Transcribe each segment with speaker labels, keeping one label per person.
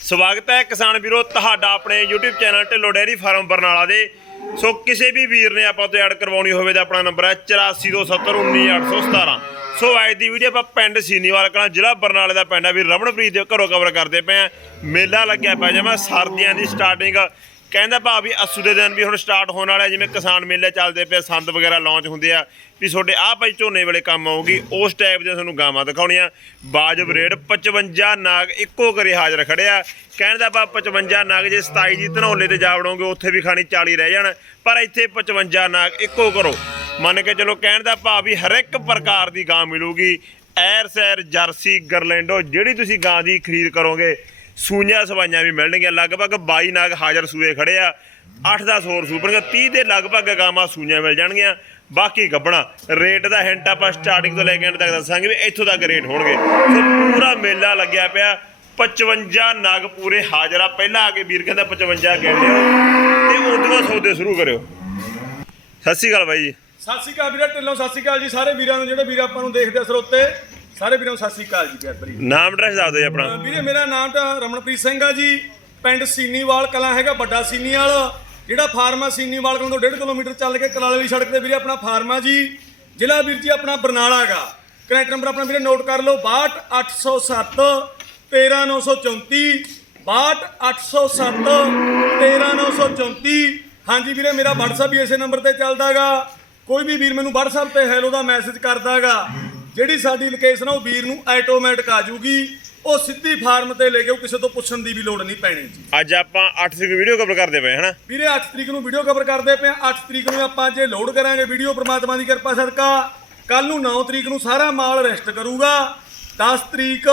Speaker 1: ਸਵਾਗਤ ਹੈ ਕਿਸਾਨ ਵੀਰੋ, ਤੁਹਾਡਾ ਆਪਣੇ YouTube channel Dhillon dairy farm Barnala ਦੇ। ਸੋ ਕਿਸੇ ਵੀ ਵੀਰ ਨੇ ਆਪਾਂ ਤੋਂ ਐਡ ਕਰਵਾਉਣੀ ਹੋਵੇ ਤਾਂ ਆਪਣਾ ਨੰਬਰ ਹੈ 8427191817 ਸੋ ਅੱਜ ਦੀ ਵੀਡੀਓ ਆਪਾਂ ਪਿੰਡ ਸੀਨੀਵਾਲ ਕਲਾਂ ਜ਼ਿਲ੍ਹਾ ਬਰਨਾਲੇ ਦਾ ਪਿੰਡ ਹੈ। ਵੀ ਰਮਣਪ੍ਰੀਤ ਦੇ ਘਰੋਂ ਕਵਰ ਕਰਦੇ ਪਏ ਆ ਮੇਲਾ ਲੱਗਿਆ ਪਿਆ ਜਿਵੇਂ ਸਰਦੀਆਂ ਦੀ ਸਟਾਰਟਿੰਗ ਕਹਿੰਦਾ ਭਾ ਵੀ ਅਸੂ ਦੇ ਦਿਨ ਵੀ ਹੁਣ ਸਟਾਰਟ ਹੋਣ ਵਾਲਾ ਹੈ, ਜਿਵੇਂ ਕਿਸਾਨ ਮੇਲੇ ਚੱਲਦੇ ਪਏ ਸੰਦ ਵਗੈਰਾ ਲਾਂਚ ਹੁੰਦੇ ਆ ਵੀ ਤੁਹਾਡੇ ਆਹ ਭਾਈ ਝੋਨੇ ਵੇਲੇ ਕੰਮ ਆਊਗੀ ਉਸ ਟਾਈਪ ਦੇ ਤੁਹਾਨੂੰ ਗਾਵਾਂ ਦਿਖਾਉਣੀਆਂ। ਬਾਜਬ ਰੇਡ 55 ਨਾਗ ਇੱਕੋ ਕਰੇ ਹਾਜ਼ਰ ਖੜਿਆ ਕਹਿਣ ਦਾ ਭਾ 55 ਨਾਗ ਜੇ 27 ਦੀ ਧਨੌਲੇ ਤੇ ਜਾ ਵੜੋਗੇ ਉੱਥੇ ਵੀ ਖਾਣੀ 40 ਰਹਿ ਜਾਣ ਪਰ ਇੱਥੇ 55 ਨਾਗ ਇੱਕੋ ਕਰੋ ਮੰਨ ਕੇ ਚਲੋ ਕਹਿਣ ਦਾ ਭਾ ਵੀ ਹਰ ਇੱਕ ਪ੍ਰਕਾਰ ਦੀ ਗਾਂ ਮਿਲੂਗੀ ਐਰ ਸੈਰ ਜਰਸੀ ਗਰਲੈਂਡੋ ਜਿਹੜੀ ਤੁਸੀਂ ਗਾਂ ਦੀ ਖਰੀਦ ਕਰੋਗੇ ਸੂਈਆਂ ਸਵਾਈਆਂ ਵੀ ਮਿਲਣਗੀਆਂ। ਲਗਭਗ 22 ਨਾਗ ਹਾਜ਼ਰ ਸੂਏ ਖੜੇ ਆ। 8-10 ਹੋਰ ਸੂਪਰਗੇ 30 ਦੇ ਲਗਭਗ ਗਾਵਾਂ ਸੂਈਆਂ ਮਿਲ ਜਾਣਗੀਆਂ। ਬਾਕੀ ਗੱਬਣਾ, ਰੇਟ ਦਾ ਹਿੰਟ ਆਪਾਂ ਸਟਾਰਟਿੰਗ ਤੋਂ ਲੈ ਕੇ ਐਂਡ ਤੱਕ ਦੱਸਾਂਗੇ ਵੀ ਇੱਥੋਂ ਤੱਕ ਰੇਟ ਹੋਣਗੇ। ਸੋ ਪੂਰਾ ਮੇਲਾ ਲੱਗਿਆ ਪਿਆ। 55 ਨਗ ਪੂਰੇ ਹਾਜ਼ਰ ਆ। ਪਹਿਲਾਂ ਆ ਕੇ ਵੀਰ ਕਹਿੰਦਾ 55 ਗਿਣ ਲਿਓ ਤੇ ਉਦੋਂ ਸੌਦੇ ਸ਼ੁਰੂ ਕਰਿਓ। ਸਤਿ ਸ਼੍ਰੀ ਅਕਾਲ ਬਾਈ ਜੀ।
Speaker 2: ਸਤਿ ਸ਼੍ਰੀ ਅਕਾਲ ਵੀਰੇ, ਢਿੱਲੋਂ ਸਤਿ ਸ਼੍ਰੀ ਅਕਾਲ ਜੀ। ਸਾਰੇ ਵੀਰਾਂ ਨੂੰ, ਜਿਹੜੇ ਵੀਰ ਆਪਾਂ ਨੂੰ ਦੇਖਦੇ ਆ ਸਰੋਤੇ ਸਾਰੇ ਵੀਰਾਂ ਨੂੰ ਸਤਿ ਸ਼੍ਰੀ ਅਕਾਲ ਜੀ ਪਿਆਰ ਭਰੀ।
Speaker 1: ਨਾਮ ਐਡਰੈਸ ਦੱਸ ਦਿਓ ਜੀ ਆਪਣਾ।
Speaker 2: ਵੀਰੇ ਮੇਰਾ ਨਾਮ ਤਾਂ ਰਮਨਪ੍ਰੀਤ ਸਿੰਘ ਆ ਜੀ। ਪਿੰਡ ਸੀਨੀਵਾਲ ਕਲਾਂ ਹੈਗਾ ਵੱਡਾ ਸੀਨੀਵਾਲ। ਜਿਹੜਾ ਫਾਰਮ ਸੀਨੀਵਾਲ ਕਲਾਂ ਤੋਂ 1.5 ਕਿਲੋਮੀਟਰ ਚੱਲ ਕੇ ਕਲਾਲੇ ਵਾਲੀ ਸੜਕ ਤੇ ਵੀਰੇ ਆਪਣਾ ਫਾਰਮ ਜੀ। ਜ਼ਿਲ੍ਹਾ ਵੀਰ ਜੀ ਆਪਣਾ ਬਰਨਾਲਾ ਗਾ ਕਨੈਕਟ ਨੰਬਰ ਆਪਣਾ ਵੀਰੇ ਨੋਟ ਕਰ ਲਓ 62807 13934 62807 13934 ਹਾਂਜੀ ਵੀਰੇ ਮੇਰਾ WhatsApp ਵੀ ਇਸੇ ਨੰਬਰ ਤੇ ਚੱਲਦਾਗਾ ਕੋਈ ਵੀ ਵੀਰ ਮੈਨੂੰ WhatsApp ਤੇ ਹੈਲੋ ਦਾ ਮੈਸੇਜ ਕਰਦਾਗਾ ਜਿਹੜੀ ਸਾਡੀ ਲੋਕੇਸ਼ਨ ਆ ਉਹ ਵੀਰ ਨੂੰ ਆਟੋਮੈਟਿਕ ਆ ਜੂਗੀ ਉਹ ਸਿੱਧੀ ਫਾਰਮ ਤੇ ਲੈ ਕੇ ਉਹ ਕਿਸੇ ਤੋਂ ਪੁੱਛਣ ਦੀ ਵੀ ਲੋੜ ਨਹੀਂ ਪੈਣੀ ਜੀ।
Speaker 1: ਅੱਜ ਆਪਾਂ 8 ਤਰੀਕ ਵੀਡੀਓ ਕਵਰ ਕਰਦੇ ਪਏ ਹਨਾ?
Speaker 2: ਵੀਰੇ 8 ਤਰੀਕ ਨੂੰ ਵੀਡੀਓ ਕਵਰ ਕਰਦੇ ਪਏ ਆ 8 ਤਰੀਕ ਨੂੰ ਆਪਾਂ ਜੇ ਲੋਡ ਕਰਾਂਗੇ ਵੀਡੀਓ ਪ੍ਰਮਾਤਮਾ ਦੀ ਕਿਰਪਾ ਸਦਕਾ। ਕੱਲ ਨੂੰ 9 ਤਰੀਕ ਨੂੰ ਸਾਰਾ ਮਾਲ ਰੈਸਟ ਕਰੂਗਾ। 10 ਤਰੀਕ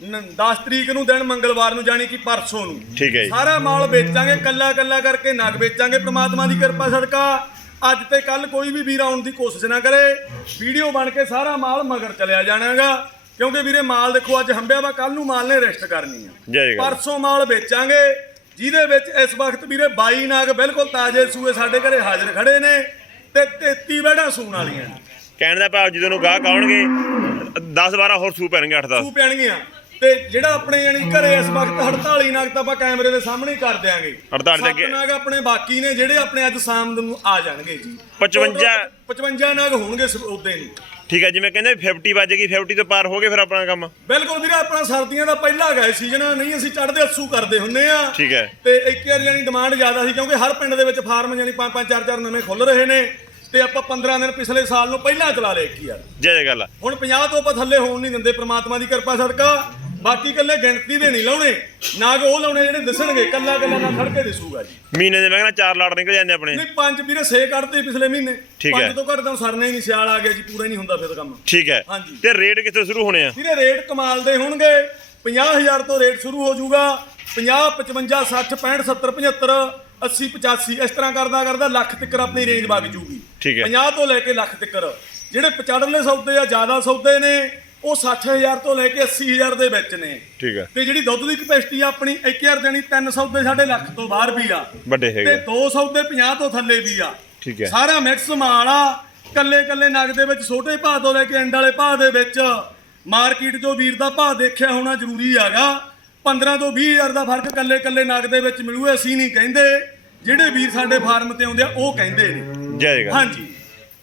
Speaker 2: ਨ- 10 ਤਰੀਕ ਨੂੰ ਦਿਨ ਮੰਗਲਵਾਰ ਨੂੰ ਜਾਣੀ ਕਿ ਪਰਸੋਂ ਨੂੰ।
Speaker 1: ਠੀਕ ਹੈ ਜੀ।
Speaker 2: ਸਾਰਾ ਮਾਲ ਵੇਚਾਂਗੇ ਕੱਲਾ ਕੱਲਾ ਕਰਕੇ ਨਗ ਵੇਚਾਂਗੇ ਪ੍ਰਮਾਤਮਾ ਦੀ ਕਿਰਪਾ ਸਦਕਾ। ਅੱਜ ਤੇ ਕੱਲ ਕੋਈ ਵੀ ਵੀਰ ਆਉਣ ਦੀ ਕੋਸ਼ਿਸ਼ ਨਾ ਕਰੇ। ਵੀਡੀਓ ਬਣ ਕੇ ਸਾਰਾ ਮਾਲ ਮਗਰ ਚਲਿਆ ਜਾਣਾਗਾ। ਕਿਉਂਕਿ ਵੀਰੇ ਮਾਲ ਦੇਖੋ ਅੱਜ ਹੰਬਿਆ ਵਾ ਕੱਲ ਨੂੰ ਮਾਲ ਨੇ ਰੈਸਟ ਕਰਨੀ ਆ। ਪਰਸੋਂ ਮਾਲ ਵੇਚਾਂਗੇ ਜਿਹਦੇ ਵਿੱਚ ਇਸ ਵਕਤ ਵੀਰੇ 22 ਨਾਗ ਬਿਲਕੁਲ ਤਾਜ਼ੇ ਸੂਏ ਸਾਡੇ ਘਰੇ ਹਾਜ਼ਰ ਖੜੇ ਨੇ ਤੇ 33 ਬੈੜਾਂ ਸੂਣ ਵਾਲੀਆਂ
Speaker 1: ਕਹਿਣ ਦਾ ਭਾਵ ਜਦੋਂ ਨੂੰ ਗਾਹਕ ਆਉਣਗੇ 10 12 ਹੋਰ ਸੂ ਪੈਣਗੇ 8 10
Speaker 2: ਸੂ ਪੈਣਗੀਆਂ। ਤੇ ਜਿਹੜਾ ਆਪਣੇ ਯਾਨੀ ਘਰੇ ਇਸ ਵਕਤ 48 ਨਾਗ ਤਾਂ ਆਪਾਂ ਕੈਮਰੇ ਦੇ ਸਾਹਮਣੇ ਹੀ ਕਰ ਦਿਆਂਗੇ।
Speaker 1: 48 ਦੇ ਅੱਗੇ-
Speaker 2: ਸੱਤ ਨਾਗ ਆਪਣੇ ਬਾਕੀ ਨੇ ਜਿਹੜੇ ਆਪਣੇ ਅੱਜ ਸ਼ਾਮ ਨੂੰ ਆ ਜਾਣਗੇ ਜੀ।
Speaker 1: 55
Speaker 2: 55 ਨਾਗ ਹੋਣਗੇ ਉਹਦੇ ਨੂੰ।
Speaker 1: ਠੀਕ ਹੈ ਜਿਵੇਂ ਕਹਿੰਦੇ 50 ਵੱਜ ਗਈ 50 ਤੋਂ ਪਾਰ ਹੋ ਗਏ ਫਿਰ ਆਪਣਾ ਕੰਮ।
Speaker 2: ਬਿਲਕੁਲ ਵੀਰੇ ਆਪਣਾ ਸਰਦੀਆਂ ਦਾ ਪਹਿਲਾ ਗਏ ਸੀਜ਼ਨ ਨਹੀਂ ਅਸੀਂ ਚੜਦੇ ਅਸੂ ਕਰਦੇ ਹੁੰਨੇ ਆ।
Speaker 1: ਠੀਕ ਹੈ।
Speaker 2: ਤੇ ਇੱਕ ਵਾਰ ਯਾਨੀ ਡਿਮਾਂਡ ਜ਼ਿਆਦਾ ਸੀ ਕਿਉਂਕਿ ਹਰ ਪਿੰਡ ਦੇ ਵਿੱਚ ਫਾਰਮ ਯਾਨੀ ਪੰਜ ਪੰਜ ਚਾਰ ਚਾਰ ਨਵੇਂ ਖੁੱਲ ਰਹੇ ਨੇ ਤੇ ਆਪਾਂ 15 ਦਿਨ ਪਿਛਲੇ ਸਾਲ ਨੂੰ ਪਹਿਲਾਂ ਚਲਾ ਲਏ ਇੱਕ ਯਾਰ।
Speaker 1: ਜੈ ਜੈ ਗੱਲ ਆ।
Speaker 2: ਹੁਣ 50 ਤੋਂ ਆਪਾਂ ਥੱਲੇ ਹੋਣ ਨਹੀਂ ਦਿੰਦੇ ਪ੍ਰਮਾਤਮਾ ਦੀ ਕਿਰਪਾ ਸਦਕਾ। ਬਾਕੀ ਕੱਲੇ ਗਿਣਤੀ ਦੇ ਨਹੀਂ ਲਾਉਣੇ ਨਾ ਕਿ ਉਹ ਲਾਉਣੇ ਜਿਹੜੇ ਦਿਸਣਗੇ ਕੱਲਾ ਕੱਲਾ ਨਾ ਖੜ ਕੇ ਦਿਸੂਗਾ ਜੀ।
Speaker 1: ਮਹੀਨੇ ਦੇ ਮੈਂ ਕਹਿੰਦਾ ਚਾਰ ਲਾੜ ਨਿਕਲ ਜਾਂਦੇ ਆਪਣੇ।
Speaker 2: ਨਹੀਂ ਪੰਜ ਵੀਰੇ ਸੇ ਕੱਢਦੇ ਪਿਛਲੇ ਮਹੀਨੇ।
Speaker 1: ਠੀਕ ਹੈ।
Speaker 2: ਪੰਜ ਤੋਂ ਘੱਟ ਤਾਂ ਸਰਨਾ ਹੀ ਨਹੀਂ ਸਿਆਲ ਆ ਗਿਆ ਜੀ ਪੂਰਾ ਹੀ ਨਹੀਂ ਹੁੰਦਾ ਫਿਰ ਕੰਮ।
Speaker 1: ਠੀਕ ਹੈ।
Speaker 2: ਹਾਂਜੀ।
Speaker 1: ਤੇ ਰੇਟ ਕਿੱਥੋਂ ਸ਼ੁਰੂ ਹੋਣੇ ਆ?
Speaker 2: ਵੀਰੇ ਰੇਟ ਕਮਾਲ ਦੇ ਹੋਣਗੇ। 50000 ਤੋਂ ਰੇਟ ਸ਼ੁਰੂ ਹੋ ਜਾਊਗਾ। 50 55 60 65 70 75 80 85 ਇਸ ਤਰ੍ਹਾਂ ਕਰਦਾ ਕਰਦਾ ਲੱਖ ਤੱਕ ਆਪਣੀ ਰੇਂਜ ਵਗ ਜੂਗੀ।
Speaker 1: ਠੀਕ ਹੈ।
Speaker 2: 50 ਤੋਂ ਲੈ ਕੇ ਲੱਖ ਤੱਕ ਜਿਹੜੇ ਪਚੜਲੇ ਸੌਦੇ ਆ ਜ਼ਿਆਦਾ ਸੌਦੇ ਨੇ। ਉਹ 60000 ਤੋਂ ਲੈ ਕੇ 80000 ਦੇ ਵਿੱਚ ਨੇ।
Speaker 1: ਠੀਕ ਹੈ।
Speaker 2: ਤੇ ਜਿਹੜੀ ਦੁੱਧ ਦੀ ਕਪੈਸਿਟੀ ਆ ਆਪਣੀ 1000 ਦੇਣੀ ਤਿੰਨ ਸੌਦੇ ਸਾਡੇ ਲੱਖ ਤੋਂ ਬਾਹਰ ਵੀ ਆ।
Speaker 1: ਵੱਡੇ
Speaker 2: ਤੇ
Speaker 1: ਹੈਗੇ
Speaker 2: ਦੋ ਸੌਦੇ 50 ਤੋਂ ਥੱਲੇ ਵੀ ਆ।
Speaker 1: ਠੀਕ ਹੈ।
Speaker 2: ਸਾਰਾ ਮਿਕਸ ਮਾਲ ਆ ਕੱਲੇ ਕੱਲੇ ਨਗ ਦੇ ਵਿੱਚ ਛੋਟੇ ਭਾਅ ਤੋਂ ਲੈ ਕੇ ਐਂਡ ਵਾਲੇ ਭਾਅ ਦੇ ਵਿੱਚ ਮਾਰਕੀਟ 'ਚੋਂ ਵੀਰ ਦਾ ਭਾਅ ਦੇਖਿਆ ਹੋਣਾ ਜ਼ਰੂਰੀ ਹੈਗਾ। 15 ਤੋਂ 20 ਹਜ਼ਾਰ ਦਾ ਫ਼ਰਕ ਕੱਲੇ ਕੱਲੇ ਨਗ ਦੇ ਵਿੱਚ ਮਿਲੂ ਅਸੀਂ ਨਹੀਂ ਕਹਿੰਦੇ। ਜਿਹੜੇ ਵੀਰ ਸਾਡੇ ਫਾਰਮ ਤੇ ਆਉਂਦੇ ਆ ਉਹ ਕਹਿੰਦੇ ਨੇ।
Speaker 1: ਜੈ ਜੈ ਗੱਲ
Speaker 2: ਹਾਂਜੀ।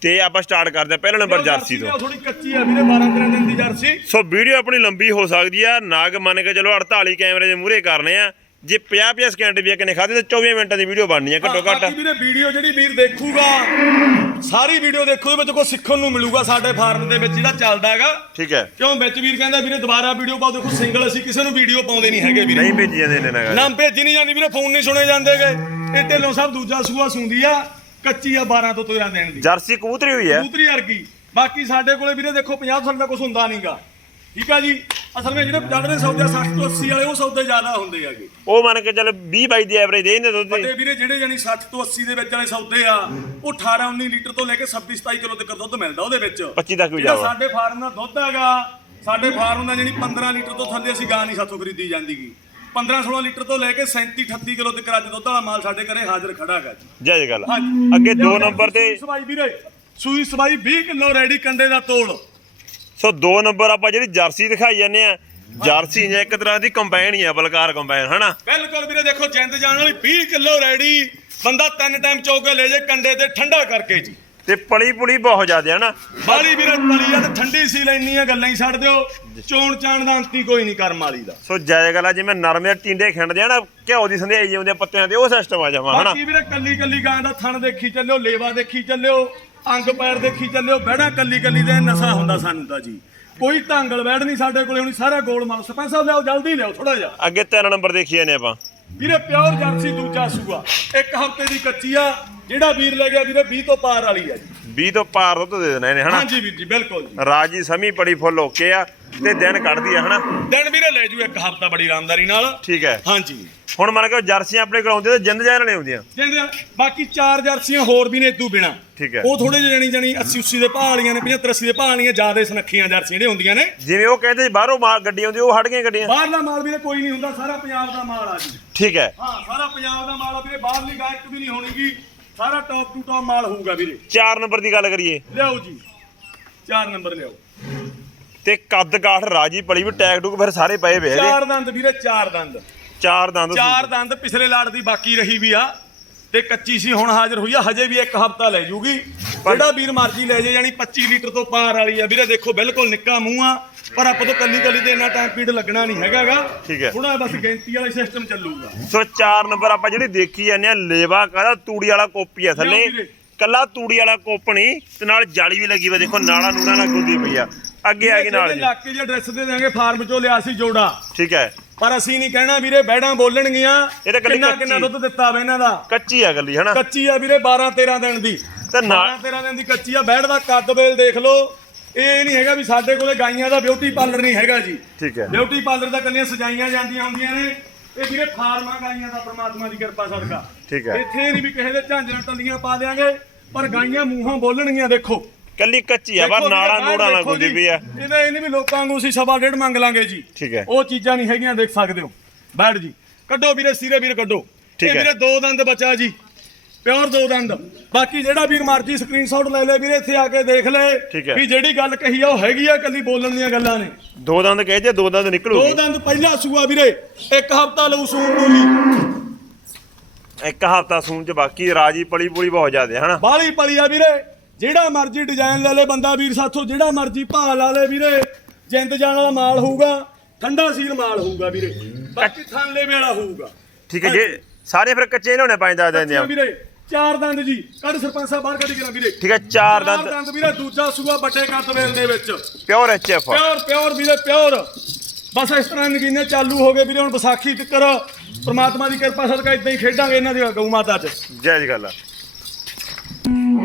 Speaker 1: ਤੇ ਆਪਾਂ ਸਟਾਰਟ ਕਰਦੇ ਆ ਪਹਿਲਾ ਨੰਬਰ ਜਰਸੀ ਤੋਂ।
Speaker 2: ਥੋੜੀ ਕੱਚੀ ਆ ਵੀਰੇ 12 13 ਦਿਨ ਦੀ ਜਰਸੀ।
Speaker 1: ਸੋ ਵੀਡੀਓ ਆਪਣੀ ਲੰਬੀ ਹੋ ਸਕਦੀ ਆ। ਨਾਗ ਮੰਨ ਕੇ ਚਲੋ 48 ਕੈਮਰੇ ਦੇ ਮੂਹਰੇ ਕਰਨੇ ਆ। ਜੇ 50 50 ਸਕਿੰਟ ਵੀ ਕਿਨੇ ਖਾਦੇ ਤਾਂ 24 ਮਿੰਟਾਂ ਦੀ ਵੀਡੀਓ ਬਣਨੀ ਆ ਘੱਟੋ ਘੱਟ।
Speaker 2: ਬਾਕੀ ਵੀਰੇ ਵੀਡੀਓ ਜਿਹੜੀ ਵੀਰ ਦੇਖੂਗਾ ਸਾਰੀ ਵੀਡੀਓ ਦੇਖੋ ਉਹਦੇ ਵਿੱਚ ਕੋਈ ਸਿੱਖਣ ਨੂੰ ਮਿਲੂਗਾ ਸਾਡੇ ਫਾਰਮ ਦੇ ਵਿੱਚ ਜਿਹੜਾ ਚੱਲਦਾ ਹੈਗਾ।
Speaker 1: ਠੀਕ ਹੈ।
Speaker 2: ਕਿਉਂ? ਵਿੱਚ ਵੀਰ ਕਹਿੰਦਾ ਵੀਰੇ ਦੁਬਾਰਾ ਵੀਡੀਓ ਪਾਓ। ਦੇਖੋ ਸਿੰਗਲ ਅਸੀਂ ਕਿਸੇ ਨੂੰ ਵੀਡੀਓ ਪਾਉਂਦੇ ਨਹੀਂ ਹੈਗੇ ਵੀਰੇ।
Speaker 1: ਨਹੀਂ ਭੇਜੀ ਜਾਂਦੇ ਨੇ ਨਾ।
Speaker 2: ਨਾ ਭੇਜੀ ਨਹੀਂ ਜਾਂਦੀ ਵੀਰੇ ਫੋਨ ਨਹੀਂ ਸੁਣੇ ਜਾਂਦੇਗੇ ਇਹ ਢਿੱਲੋਂ ਸਾਹਿਬ ਦੂਜਾ ਸੂਆ ਸੁੰਦੀ ਆ। ਕੱਚੀ ਆ 12 ਤੋਂ 13 ਦੇਣ ਦੀ।
Speaker 1: ਜਰਸੀ ਕਬੂਤਰੀ ਹੋਈ ਹੈ।
Speaker 2: ਕਬੂਤਰੀ ਵਰਗੀ। ਬਾਕੀ ਸਾਡੇ ਕੋਲੇ ਵੀਰੇ ਦੇਖੋ 50 ਸਾਲ ਦਾ ਕੁਝ ਹੁੰਦਾ ਨਹੀਂਗਾ ਠੀਕ ਆ ਜੀ? ਅਸਲ ਵਿੱਚ ਜਿਹੜੇ ਚੜ੍ਹਦੇ ਸੌਦੇ 60 ਤੋਂ 80 ਵਾਲੇ ਉਹ ਸੌਦੇ ਜ਼ਿਆਦਾ ਹੁੰਦੇ ਹੈਗੇ।
Speaker 1: ਉਹ ਮੰਨ ਕੇ ਚੱਲ 20 22 ਦੀ ਐਵਰੇਜ ਦੇ ਦਿੰਦੇ ਦੁੱਧ ਦੀ।
Speaker 2: ਤੇ ਵੀਰੇ ਜਿਹੜੇ ਜਾਨੀ 60 ਤੋਂ 80 ਦੇ ਵਿੱਚ ਵਾਲੇ ਸੌਦੇ ਆ ਉਹ 18 19 ਲੀਟਰ ਤੋਂ ਲੈ ਕੇ 26 27 ਕਿਲੋ ਤੱਕ ਦੁੱਧ ਮਿਲਦਾ ਉਹਦੇ ਵਿੱਚ।
Speaker 1: 25 ਤੱਕ ਵੀ
Speaker 2: ਜਿਹੜਾ
Speaker 1: ਜਾਵਾ
Speaker 2: ਸਾਡੇ ਫਾਰਮ ਦਾ ਦੁੱਧ ਹੈਗਾ ਸਾਡੇ ਫਾਰਮ ਦਾ ਜਿਹੜੀ 15 ਲੀਟਰ ਤੋਂ ਥੱਲੇ ਅਸੀਂ ਗਾਂ ਨਹੀਂ ਸਾਥੋਂ ਖਰੀਦੀ ਜਾਂਦੀਗੀ। 15 16 ਲੀਟਰ ਤੋਂ ਲੈ ਕੇ 37 38 ਕਿਲੋ ਤੱਕ ਅੱਜ ਦੁੱਧ ਵਾਲਾ ਮਾਲ ਸਾਡੇ ਘਰੇ ਹਾਜ਼ਰ ਖੜਾ ਹੈਗਾ ਜੀ।
Speaker 1: ਜੈ ਜੈ ਗੱਲ
Speaker 2: ਹਾਂਜੀ।
Speaker 1: ਅੱਗੇ ਦੋ ਨੰਬਰ ਤੇ
Speaker 2: ਸੂਈ ਸਵਾਈ ਵੀਰੇ ਸੂਈ ਸਵਾਈ 20 ਕਿਲੋ ਰੈਡੀ ਕੰਡੇ ਦਾ ਤੋਲ।
Speaker 1: ਸੋ ਦੋ ਨੰਬਰ ਆਪਾਂ ਜਿਹੜੀ ਜਰਸੀ ਦਿਖਾਈ ਜਾਂਦੇ ਆ ਜਰਸੀ ਨੇ ਇੱਕ ਤਰ੍ਹਾਂ ਦੀ ਕੰਬਾਈਨ ਹੀ ਆ ਬਲਕਾਰ ਕੰਬਾਈਨ ਹਨਾ?
Speaker 2: ਬਿਲਕੁਲ ਵੀਰੇ ਦੇਖੋ ਜਿੰਦ ਜਾਣ ਵਾਲੀ 20 ਕਿਲੋ ਰੈਡੀ। ਬੰਦਾ ਤਿੰਨ ਟਾਈਮ ਚੌਕ ਕੇ ਲੈ ਜੇ ਕੰਡੇ ਤੇ ਠੰਡਾ ਕਰਕੇ ਜੀ।
Speaker 1: ਤੇ ਪਲੀ ਪੁਲੀ ਬਹੁਤ ਜ਼ਿਆਦਾ ਹਨਾ
Speaker 2: ਬਾਲੀ ਵੀਰੇ ਤਲੀ ਆ ਤੇ ਠੰਡੀ ਸੀ ਲੈਣੀ ਆ ਗੱਲਾਂ ਹੀ ਛੱਡ ਦਿਓ। ਚੋਣ ਚਾਣ ਦਾ ਅੰਤੀ ਕੋਈ ਨਹੀਂ ਕਰਮ ਵਾਲੀ ਦਾ।
Speaker 1: ਸੋ ਜਾਇ ਗੱਲ ਆ ਜਿਵੇਂ ਨਰਮੇ ਟਿੰਡੇ ਖਿੰਡਦੇ ਆ ਨਾ ਘਿਓ ਦੀ ਸੰਧਿਆਈ ਹੁੰਦੀ ਆ ਪੱਤਿਆਂ ਤੇ ਉਹ ਸਿਸਟਮ ਆ ਜਾਵਾ ਹਨਾ।
Speaker 2: ਬਾਕੀ ਵੀਰੇ ਕੱਲੀ ਕੱਲੀ ਗਾਂ ਦਾ ਥਣ ਦੇਖੀ ਚੱਲਿਓ ਲੇਵਾ ਦੇਖੀ ਚੱਲਿਓ ਅੰਗ ਪੈਰ ਦੇਖੀ ਚੱਲਿਓ ਬਹਿਣਾ ਕੱਲੀ ਕੱਲੀ ਦੇ ਨਸ਼ਾ ਹੁੰਦਾ ਸਾਨੂੰ ਤਾਂ ਜੀ। ਕੋਈ ਢਾਂਗਲ ਬੈਠ ਨਹੀਂ ਸਾਡੇ ਕੋਲੇ ਹੁਣ ਸਾਰਾ ਗੋਲ ਮਾਲ ਸਰਪੰਚ ਸਾਹਿਬ ਲਿਆਓ ਜਲਦੀ ਲਿਆਓ ਥੋੜਾ ਜਿਹਾ।
Speaker 1: ਅੱਗੇ ਤਿੰਨ ਨੰਬਰ ਦੇਖੀਏ ਨੇ ਆਪਾਂ।
Speaker 2: ਵੀਰੇ ਪਿਓਰ ਜਰਸੀ ਦੂਜਾ ਸੂਆ ਇੱਕ ਹਫ਼ਤੇ ਦੀ ਕੱਚੀ ਆ ਜਿਹੜਾ ਵੀਰ ਲੈ ਗਿਆ ਵੀਰੇ 20 ਤੋਂ ਪਾਰ ਵਾਲੀ ਆ ਜੀ।
Speaker 1: 20 ਤੋਂ ਪਾਰ ਦੁੱਧ ਦੇ ਦੇਣਾ ਇਹਨੇ ਹਨਾ?
Speaker 2: ਹਾਂਜੀ ਵੀਰ ਜੀ ਬਿਲਕੁਲ ਜੀ।
Speaker 1: ਰਾਜੀ ਸਮੀ ਬੜੀ ਫੁੱਲ ਓਕੇ ਆ ਤੇ ਦਿਨ ਕੱਢਦੀ ਆ ਹਨਾ?
Speaker 2: ਦਿਨ ਵੀਰੇ ਲੈ ਜੂ ਇੱਕ ਹਫ਼ਤਾ ਬੜੀ ਆਰਾਮਦਾਰੀ ਨਾਲ।
Speaker 1: ਠੀਕ ਹੈ।
Speaker 2: ਹਾਂਜੀ।
Speaker 1: ਹੁਣ ਮੰਨ ਕੇ ਜਰਸੀਆਂ ਆਪਣੇ ਕੋਲ ਆਉਂਦੀਆਂ ਤੇ ਜਿੰਦ ਜਾਨ ਵਾਲੇ ਆਉਂਦੀਆਂ?
Speaker 2: ਜਿੰਦੇ ਬਾਕੀ ਚਾਰ ਜਰਸੀਆਂ ਹੋਰ ਵੀ ਨੇ ਇਦੂ ਬਿਨਾ।
Speaker 1: ਠੀਕ ਹੈ।
Speaker 2: ਉਹ ਥੋੜੇ ਜਿਹੇ ਜਣੀ ਜਣੀ 80 80 ਦੇ ਭਾਅ ਵਾਲੀਆਂ ਨੇ 75 80 ਦੇ ਭਾਅ ਵਾਲੀਆਂ ਜ਼ਿਆਦਾ ਸੁਨੱਖੀਆਂ ਜਰਸੀਆਂ ਜਿਹੜੇ ਹੁੰਦੀਆਂ ਨੇ।
Speaker 1: ਜਿਵੇਂ ਉਹ ਕਹਿੰਦੇ ਸੀ ਬਾਹਰੋਂ ਮਾਲ ਗੱਡੀ ਆਉਂਦੀ ਉਹ ਹਟ ਗਈਆਂ ਗੱਡੀਆਂ।
Speaker 2: ਬਾਹਰਲਾ ਮਾਲ ਵੀਰੇ ਕੋਈ ਨਹੀਂ ਹੁੰਦਾ ਸਾਰਾ ਪੰਜਾਬ ਦਾ ਮਾਲ ਆ ਜੀ।
Speaker 1: ਠੀਕ ਹੈ।
Speaker 2: ਹਾਂ ਸਾਰਾ ਪੰਜਾਬ ਦਾ ਮਾਲ ਆ ਵੀਰੇ ਬਾਹਰਲੀ ਗਾਇਕ ਵੀ ਨਹੀਂ ਹੋਣੀਗੀ। ਸਾਰਾ ਟੌਪ ਟੂ ਟੌਪ ਮਾਲ ਹੋਊਗਾ ਵੀਰੇ।
Speaker 1: 4 ਨੰਬਰ ਦੀ ਗੱਲ ਕਰੀਏ।
Speaker 2: ਲਿਆਓ ਜੀ। ਚਾਰ ਨੰਬਰ ਲਿਆਓ।
Speaker 1: ਤੇ ਕੱਦ ਕਾਠ ਰਾਜੀ ਪਲੀ ਵੀ ਟੈਗ ਟੂਕ ਫਿਰ ਸਾਰੇ ਪਏ ਵੇ
Speaker 2: ਚਾਰ ਦੰਦ ਵੀਰੇ ਚਾਰ ਦੰਦ।
Speaker 1: ਚਾਰ ਦੰਦ
Speaker 2: ਚਾਰ ਦੰਦ ਪਿਛਲੇ ਲਾੜ ਦੀ ਬਾਕੀ ਰਹੀ ਵੀ ਆ। ਤੇ ਕੱਚੀ ਸੀ ਹੁਣ ਹਾਜ਼ਰ ਹੋਈ ਆ ਹਜੇ ਵੀ ਇੱਕ ਹਫਤਾ ਲੈ ਜੂਗੀ। ਜਿਹੜਾ ਵੀਰ ਮਰਜ਼ੀ ਲੈ ਜੇ ਜਾਨੀ 25 ਲੀਟਰ ਤੋਂ ਪਾਰ ਵਾਲੀ ਆ। ਵੀਰੇ ਦੇਖੋ ਬਿਲਕੁਲ ਨਿੱਕਾ ਮੂੰਹ ਆ ਪਰ ਆਪਾਂ ਤੋਂ ਕੱਲੀ ਕੱਲੀ ਤੇ ਇੰਨਾ ਟਾਈਮ ਪੀੜ ਲੱਗਣਾ ਨਹੀਂ ਹੈਗਾਗਾ।
Speaker 1: ਠੀਕ ਹੈ।
Speaker 2: ਥੋੜਾ ਬਸ ਗਿਣਤੀ ਵਾਲਾ ਸਿਸਟਮ ਚੱਲੂਗਾ।
Speaker 1: ਸੋ 4 ਨੰਬਰ ਆਪਾਂ ਜਿਹੜੀ ਦੇਖੀ ਜਾਂਦੇ ਆ ਲੇਵਾ ਕਾਹਦਾ? ਤੂੜੀ ਵਾਲਾ ਕੋਪੀ ਆ ਥੱਲੇ। ਕੱਲਾ ਤੂੜੀ ਵਾਲਾ ਕੋਪ ਨਹੀਂ ਤੇ ਨਾਲ ਜਾਲੀ ਵੀ ਲੱਗੀ ਵਾ ਦੇਖੋ ਨਾਲਾ ਨੂੜਾ ਨਾਲ ਗੁੰਦੀ ਪਈ ਆ। ਅੱਗੇ ਆ ਗਈ ਨਾਲ
Speaker 2: ਇਲਾਕੇ ਦੇ ਐਡਰੈਸ ਦੇ ਦੇਾਂਗੇ ਫਾਰਮ ਚੋਂ ਲਿਆ ਸੀ ਜੋੜਾ।
Speaker 1: ਠੀਕ ਹੈ।
Speaker 2: ਪਰ ਅਸੀਂ ਨਹੀਂ ਕਹਿਣਾ ਵੀਰੇ ਬੈੜਾਂ ਬੋਲਣਗੀਆਂ।
Speaker 1: ਇਹ ਤਾਂ
Speaker 2: ਕਿੰਨਾ
Speaker 1: ਕੱਚੀ।
Speaker 2: ਕਿੰਨਾ ਦੁੱਧ ਦਿੱਤਾ ਵਾ ਇਹਨਾਂ ਦਾ।
Speaker 1: ਕੱਚੀ ਆ ਗੱਲੀ ਹਨਾ?
Speaker 2: ਕੱਚੀ ਆ ਵੀਰੇ 12 13 ਦਿਨ ਦੀ।
Speaker 1: ਤੇ ਨਾਲ
Speaker 2: 12 13 ਦਿਨ ਦੀ ਕੱਚੀ ਆ। ਬੈੜ ਦਾ ਕੱਦ ਬੇਲ ਦੇਖ ਲਓ। ਇਹ ਨਹੀਂ ਹੈਗਾ ਵੀ ਸਾਡੇ ਕੋਲੇ ਗਾਈਆਂ ਦਾ ਬਿਊਟੀ ਪਾਰਲਰ ਨਹੀਂ ਹੈਗਾ ਜੀ।
Speaker 1: ਠੀਕ ਹੈ।
Speaker 2: ਬਿਊਟੀ ਪਾਰਲਰ ਦਾ ਕੱਲੀਆਂ ਸਜਾਈਆਂ ਜਾਂਦੀਆਂ ਹੁੰਦੀਆਂ ਨੇ। ਇਹ ਵੀਰੇ ਫਾਰਮਾਂ ਗਾਈਆਂ ਦਾ ਪ੍ਰਮਾਤਮਾ ਦੀ ਕਿਰਪਾ ਸਦਕਾ।
Speaker 1: ਠੀਕ ਹੈ।
Speaker 2: ਇੱਥੇ ਨਹੀਂ ਵੀ ਕਿਸੇ ਦੇ ਝਾਂਜਰਾਂ ਟੱਲੀਆਂ ਪਾ ਦਿਆਂਗੇ ਪਰ ਗਾਈਆਂ ਮੂੰਹੋਂ ਬੋਲਣਗੀਆਂ ਦੇਖੋ।
Speaker 1: ਕੱਲੀ ਕੱਚੀ ਆ ਪਰ
Speaker 2: ਦੇਖੋ
Speaker 1: ਨਾਲਾ
Speaker 2: ਵੀਰੇ,
Speaker 1: ਨੂੜਾ ਨਾਲ
Speaker 2: ਦੇਖੋ
Speaker 1: ਗੁੰਦੀ
Speaker 2: ਜੀ,
Speaker 1: ਪਈ ਆ।
Speaker 2: ਇਹਦਾ ਇਹ ਨਹੀਂ ਵੀ ਲੋਕਾਂ ਵਾਂਗੂ ਅਸੀਂ ਸਵਾ ਡੇਢ ਮੰਗ ਲਾਂਗੇ ਜੀ।
Speaker 1: ਠੀਕ ਹੈ।
Speaker 2: ਉਹ ਚੀਜ਼ਾਂ ਨਹੀਂ ਹੈਗੀਆਂ ਦੇਖ ਸਕਦੇ ਹੋ। ਬੈਠ ਜੀ। ਕੱਢੋ ਵੀਰੇ ਸੀਰੇ ਵੀਰੇ ਕੱਢੋ।
Speaker 1: ਠੀਕ
Speaker 2: ਇਹ
Speaker 1: ਹੈ।
Speaker 2: ਵੀਰੇ ਦੋ ਦੰਦ ਬਚਾ ਜੀ। ਪਿਓਰ ਦੋ ਦੰਦ। ਬਾਕੀ ਜਿਹੜਾ ਵੀਰ ਮਰਜ਼ੀ ਸਕਰੀਨਸ਼ਾਟ ਲੈ ਲੈ ਵੀਰੇ ਇੱਥੇ ਆ ਕੇ ਦੇਖ ਲੈ
Speaker 1: ਹੈ।
Speaker 2: ਵੀ ਜਿਹੜੀ ਗੱਲ ਕਹੀ ਆ ਉਹ ਹੈਗੀ ਆ ਕੱਲੀ ਬੋਲਣ ਦੀਆਂ ਗੱਲਾਂ ਨੇ।
Speaker 1: ਦੋ ਦੰਦ ਕਹੇ ਜੇ ਦੋ ਦੰਦ
Speaker 2: ਦੋ
Speaker 1: ਨਿਕਲੂਗੀ
Speaker 2: ਦੰਦ ਪਹਿਲਾ ਸੂਆ ਵੀਰੇ ਇੱਕ ਹਫਤਾ ਲਊ ਸੂਣ ਨੂੰ ਜੀ।
Speaker 1: ਇੱਕ ਹਫਤਾ ਸੂਣ ਚ ਬਾਕੀ ਰਾਜੀ ਪਲੀ ਪੁਲੀ ਬਹੁਤ ਜ਼ਿਆਦੇ ਹਨਾ?
Speaker 2: ਬਾਲੀ ਪਲੀ ਆ ਵੀਰੇ। ਜਿਹੜਾ ਮਰਜ਼ੀ ਡਿਜ਼ਾਈਨ ਲੈ ਲੈ ਬੰਦਾ ਵੀਰ ਸਾਥੋਂ ਜਿਹੜਾ ਮਰਜ਼ੀ ਭਾਅ ਲਾ ਲੈ ਵੀਰੇ ਜਿੰਦ ਜਾਣ ਵਾਲਾ ਮਾਲ ਹੋਊਗਾ ਠੰਡਾ ਸੀਲ ਮਾਲ ਹੋਊਗਾ ਵੀਰੇ ਬਾਕੀ ਥਾਂਲੇ ਵੇਲਾ ਹੋਊਗਾ।
Speaker 1: ਠੀਕ ਹੈ ਜੇ ਸਾਰੇ ਫਿਰ ਕੱਚੇ ਲਿਆਉਣੇ ਪੰਜ ਦਸ ਦਿਨ ਦੇ
Speaker 2: ਅੱਛਾ ਵੀਰੇ ਚਾਰ ਦੰਦ ਜੀ ਕੱਢ ਸਰਪੰਚ ਸਾਹਿਬ ਬਾਹਰ ਕੱਢ ਕੇ ਨਾ ਵੀਰੇ।
Speaker 1: ਠੀਕ ਹੈ ਚਾਰ ਦੰਦ।
Speaker 2: ਦੰਦ ਵੀਰੇ ਦੂਜਾ ਸੂਆ ਵੱਡੇ ਕੱਦ ਵੇਲ ਦੇ ਵਿੱਚ।
Speaker 1: Pure H F
Speaker 2: pure pure ਵੀਰੇ ਪਿਓਰ ਬਸ ਇਸ ਤਰ੍ਹਾਂ ਨਗੀਨੇ ਚਾਲੂ ਹੋ ਗਏ ਵੀਰੇ ਹੁਣ ਵਿਸਾਖੀ ਤੱਕ ਪ੍ਰਮਾਤਮਾ ਦੀ ਕਿਰਪਾ ਸਦਕਾ ਇਦਾਂ ਹੀ ਖੇਡਾਂਗੇ ਇਹਨਾਂ ਦੀ ਗਊ ਮਾਤਾ 'ਚ।
Speaker 1: ਜੈ ਜੀ ਗੱਲ ਆ।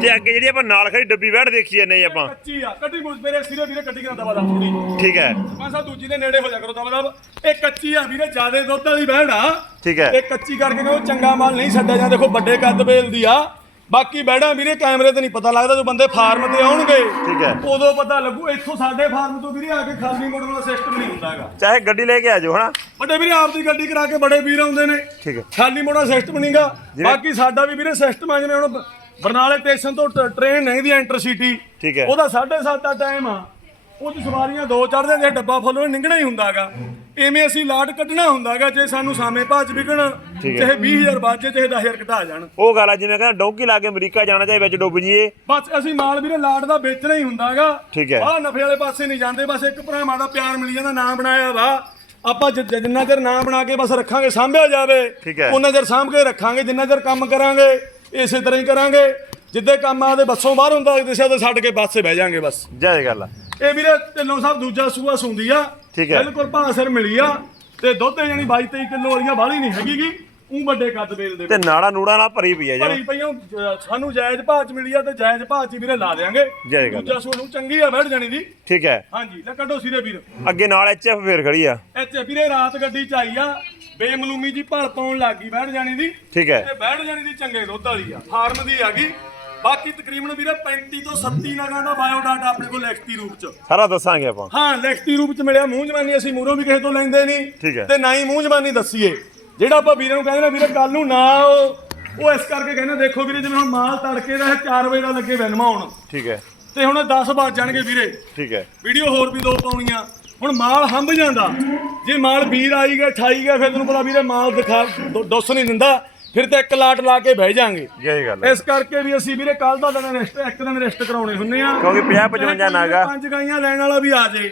Speaker 1: ਤੇ ਅੱਗੇ ਜਿਹੜੀ ਆਪਾਂ ਨਾਲ ਖੜੀ ਡੱਬੀ ਬੈਠ ਦੇਖੀ ਜਾਂਦੇ ਜੀ ਆਪਾਂ।
Speaker 2: ਕੱਚੀ ਆ ਕੱਢੀ ਮੁਝ ਮੇਰੇ ਸਿਰੇ ਵੀਰੇ ਕੱਢੀ ਕਰਾਂ ਦਵਾ ਦਾ ਥੋੜੀ
Speaker 1: ਠੀਕ ਹੈ।
Speaker 2: ਮੈਂ ਸਾ ਦੂਜੀ ਦੇ ਨੇੜੇ ਹੋ ਜਾ ਕਰੋ ਦਵਾ ਦਾ ਇਹ ਕੱਚੀ ਆ ਵੀਰੇ ਜਿਆਦੇ ਦੁੱਧ ਵਾਲੀ ਬਹਿਣ ਆ।
Speaker 1: ਠੀਕ ਹੈ।
Speaker 2: ਇਹ ਕੱਚੀ ਕਰਕੇ ਕਿ ਉਹ ਚੰਗਾ ਮਾਲ ਨਹੀਂ ਛੱਡਿਆ ਜਾਂ ਦੇਖੋ ਵੱਡੇ ਕੱਦ ਬੇਲ ਦੀ ਆ। ਬਾਕੀ ਬੈੜਾ ਵੀਰੇ ਕੈਮਰੇ ਤੇ ਨਹੀਂ ਪਤਾ ਲੱਗਦਾ। ਜੋ ਬੰਦੇ ਫਾਰਮ ਤੇ ਆਉਣਗੇ
Speaker 1: ਠੀਕ ਹੈ।
Speaker 2: ਉਦੋਂ ਪਤਾ ਲੱਗੂ। ਇੱਥੋਂ ਸਾਡੇ ਫਾਰਮ ਤੋਂ ਵੀਰੇ ਆ ਕੇ ਖਾਲੀ ਮੋੜਨ ਦਾ ਸਿਸਟਮ ਨਹੀਂ ਹੁੰਦਾਗਾ
Speaker 1: ਚਾਹੇ ਗੱਡੀ ਲੈ ਕੇ ਆ ਜਾਓ ਹਨਾ?
Speaker 2: ਵੱਡੇ ਵੀਰੇ ਆਪ ਦੀ ਗੱਡੀ ਕਰਾ ਕੇ ਬੜੇ ਵੀਰ ਆਉਂਦੇ ਨੇ।
Speaker 1: ਠੀਕ ਹੈ।
Speaker 2: ਖਾਲੀ ਮੋੜਾ ਸਿਸਟਮ ਨਹੀਂਗਾ ਬਾਕੀ ਸਾਡਾ ਵੀ ਵੀਰੇ ਸਿਸਟਮ ਆ ਜਿਵੇਂ ਹੁਣ ਬਰਨਾਲੇ ਸਟੇਸ਼ਨ ਤੋਂ ਟ- ਟ੍ਰੇਨ ਨਹੀਂ ਦੀ ਇੰਟਰਸਿਟੀ
Speaker 1: ਠੀਕ ਹੈ।
Speaker 2: ਉਹਦਾ 7:30 ਦਾ ਟਾਈਮ ਆ। ਉਹ 'ਚ ਸਵਾਰੀਆਂ ਦੋ ਚੜਦੇ ਜੇ ਡੱਬਾ ਫੁੱਲ ਹੋਏ ਨਿੰਗਣਾ ਹੀ ਹੁੰਦਾਗਾ ਐਵੇਂ ਅਸੀਂ ਲਾਟ ਕੱਢਣਾ ਹੁੰਦਾਗਾ ਜੇ ਸਾਨੂੰ ਸਾਵੇਂ ਭਾਜ ਵਿਕਣ
Speaker 1: ਠੀਕ ਹੈ।
Speaker 2: ਚਾਹੇ 20000 ਬਾਜੇ ਚਾਹੇ 10000 ਘਟਾ ਜਾਣ।
Speaker 1: ਉਹ ਗੱਲ ਆ ਜਿਵੇਂ ਕਹਿੰਦਾ ਡੌਂਕੀ ਲਾ ਕੇ ਅਮਰੀਕਾ ਜਾਣਾ ਚਾਹੇ ਵਿੱਚ ਡੁੱਬ ਜੀਏ
Speaker 2: ਬਸ ਅਸੀਂ ਮਾਲ ਵੀਰੇ ਲਾਟ ਦਾ ਵੇਚਣਾ ਹੀ ਹੁੰਦਾਗਾ
Speaker 1: ਠੀਕ ਹੈ।
Speaker 2: ਆਹ ਨਫੇ ਵਾਲੇ ਪਾਸੇ ਨਹੀਂ ਜਾਂਦੇ ਬਸ ਇੱਕ ਭਰਾਵਾਂ ਦਾ ਪਿਆਰ ਮਿਲ ਜਾਂਦਾ ਨਾਮ ਬਣਾਇਆ ਵਾ। ਆਪਾਂ ਜ- ਜ- ਜਿੰਨਾ ਚਿਰ ਨਾਮ ਬਣਾ ਕੇ ਬਸ ਰੱਖਾਂਗੇ ਸਾਂਭਿਆ ਜਾਵੇ।
Speaker 1: ਠੀਕ ਹੈ।
Speaker 2: ਉਹਨਾਂ ਚਿਰ ਸਾਂਭ ਕੇ ਰੱਖਾਂਗੇ ਜਿੰਨਾ ਚਿਰ ਕੰਮ ਕਰਾਂਗੇ। ਇਸੇ ਤਰ੍ਹਾਂ ਹੀ ਕਰਾਂਗੇ। ਜਿੱਦੇ ਕੰਮ ਆਦੇ ਬੱਸੋਂ ਬਾਹਰ ਹੁੰਦਾ ਦਿਸ਼ਾ ਤੇ ਛੱਡ ਕੇ ਬੱਸੇ ਬਹਿ ਜਾਾਂਗੇ ਬਸ।
Speaker 1: ਜੈ ਜੀ ਗੱਲ ਆ
Speaker 2: ਇਹ ਵੀਰੇ ਢਿੱਲੋਂ ਸਾਹਿਬ ਦੂਜਾ ਸੂਆ ਸੁੰਦੀ ਆ।
Speaker 1: ਠੀਕ ਹੈ।
Speaker 2: ਬਿਲਕੁਲ ਭਾਸਰ ਮਿਲੀ ਆ। ਤੇ ਦੁੱਧ ਜਾਨੀ 22 23 ਕਿਲੋ ਵਾਲੀਆਂ ਬਾਹਲੀ ਨਹੀਂ ਹੈਗੀਗੀ। ਉਹ ਵੱਡੇ ਕੱਦ ਬੇਲ ਦੇ
Speaker 1: ਤੇ ਨਾੜਾ ਨੂੜਾ ਨਾਲ ਭਰੀ ਪਈ ਆ ਜੀ।
Speaker 2: ਭਰੀ ਪਈਆਂ ਜ- ਸਾਨੂੰ ਜਾਇਜ਼ ਭਾਅ ਚ ਮਿਲੀ ਆ ਤੇ ਜਾਇਜ਼ ਭਾਅ ਚ ਵੀਰੇ ਲਾ ਦੇਾਂਗੇ
Speaker 1: ਜਾਇਜ਼ ਗੱਲ।
Speaker 2: ਦੂਜਾ ਸੂਆ ਨੂੰ ਚੰਗੀ ਆ ਬੈਠ ਜਾਣੀ ਦੀ।
Speaker 1: ਠੀਕ ਹੈ।
Speaker 2: ਹਾਂਜੀ ਲੈ ਕੱਢੋ ਸਿਰੇ ਵੀਰ।
Speaker 1: ਅੱਗੇ ਨਾਲ ਐਚ ਐਫ ਫੇਰ ਖੜੀ ਆ।
Speaker 2: ਇੱਥੇ ਵੀਰੇ ਰਾਤ ਗੱਡੀ ਚ ਆਈ ਆ। ਬੇਮਲੂਮੀ ਜੀ ਭਲ ਪਾਉਣ ਲੱਗੀ ਬੈਠ ਜਾਣੀ ਦੀ।
Speaker 1: ਠੀਕ ਹੈ।
Speaker 2: ਤੇ ਬੈਠ ਜਾਣੀ ਦੀ ਚੰਗੇ ਦੁੱਧ ਵਾਲੀ ਆ ਫਾਰਮ ਦੀ ਹੈਗੀ ਬਾਕੀ ਤਕਰੀਬਨ ਵੀਰੇ 35 ਤੋਂ 37 ਨਗਾਂ ਦਾ ਬਾਇਓ ਡਾਟਾ ਆਪਣੇ ਕੋਲ ਲਿਖਤੀ ਰੂਪ ਚ।
Speaker 1: ਸਾਰਾ ਦੱਸਾਂਗੇ ਆਪਾਂ।
Speaker 2: ਹਾਂ ਲਿਖਤੀ ਰੂਪ ਚ ਮਿਲਿਆ। ਮੂੰਹ ਜਵਾਨੀ ਅਸੀਂ ਮੂਹਰੋਂ ਵੀ ਕਿਸੇ ਤੋਂ ਲੈਂਦੇ ਨਹੀਂ।
Speaker 1: ਹੈ।
Speaker 2: ਤੇ ਨਾ ਹੀ ਮੂੰਹ ਜਵਾਨੀ ਦੱਸੀਏ। ਜਿਹੜਾ ਆਪਾਂ ਵੀਰੇ ਨੂੰ ਕਹਿੰਦੇ ਨਾ ਵੀਰੇ ਕੱਲ ਨੂੰ ਨਾ ਉਹ ਇਸ ਕਰਕੇ ਕਹਿੰਦੇ ਦੇਖੋ ਵੀਰੇ ਜਿਵੇਂ ਹੁਣ ਮਾਲ ਤੜਕੇ ਦਾ 4 ਵਜੇ ਦਾ ਲੱਗੇ ਵੈਨਮਾ ਹੁਣ।
Speaker 1: ਠੀਕ ਹੈ।
Speaker 2: ਤੇ ਹੁਣ 10 ਵੱਜ ਜਾਣਗੇ ਵੀਰੇ।
Speaker 1: ਠੀਕ ਹੈ।
Speaker 2: ਵੀਡੀਓ ਹੋਰ ਵੀ ਦੋ ਪਾਉਣੀਆਂ। ਹੁਣ ਮਾਲ ਹੰਭ ਜਾਂਦਾ। ਜੇ ਮਾਲ ਵੀਰ ਆਈ ਗਿਆ ਠਾਈ ਗਿਆ ਫਿਰ ਤੈਨੂੰ ਪਤਾ ਵੀਰੇ ਮਾਲ ਦਿਖਾ ਦੁੱਸ ਨਹੀਂ ਦਿੰਦਾ। ਫਿਰ ਤੇ ਇੱਕ ਲਾਟ ਲਾ ਕੇ ਬਹਿ ਜਾਾਂਗੇ।
Speaker 1: ਜੈ ਗੱਲ ਹੈ।
Speaker 2: ਇਸ ਕਰਕੇ ਵੀ ਅਸੀਂ ਵੀਰੇ ਕੱਲ ਦਾ ਦਿਨ ਰੈਸਟ ਇੱਕ ਦਿਨ ਰੈਸਟ ਕਰਾਉਣੇ ਹੁੰਨੇ ਆ।
Speaker 1: ਕਿਉਂਕਿ 50 55 ਨਾਗਾ।
Speaker 2: ਪੰਜ ਗਾਈਆਂ ਲੈਣ ਵਾਲਾ ਵੀ ਆ ਜੇ।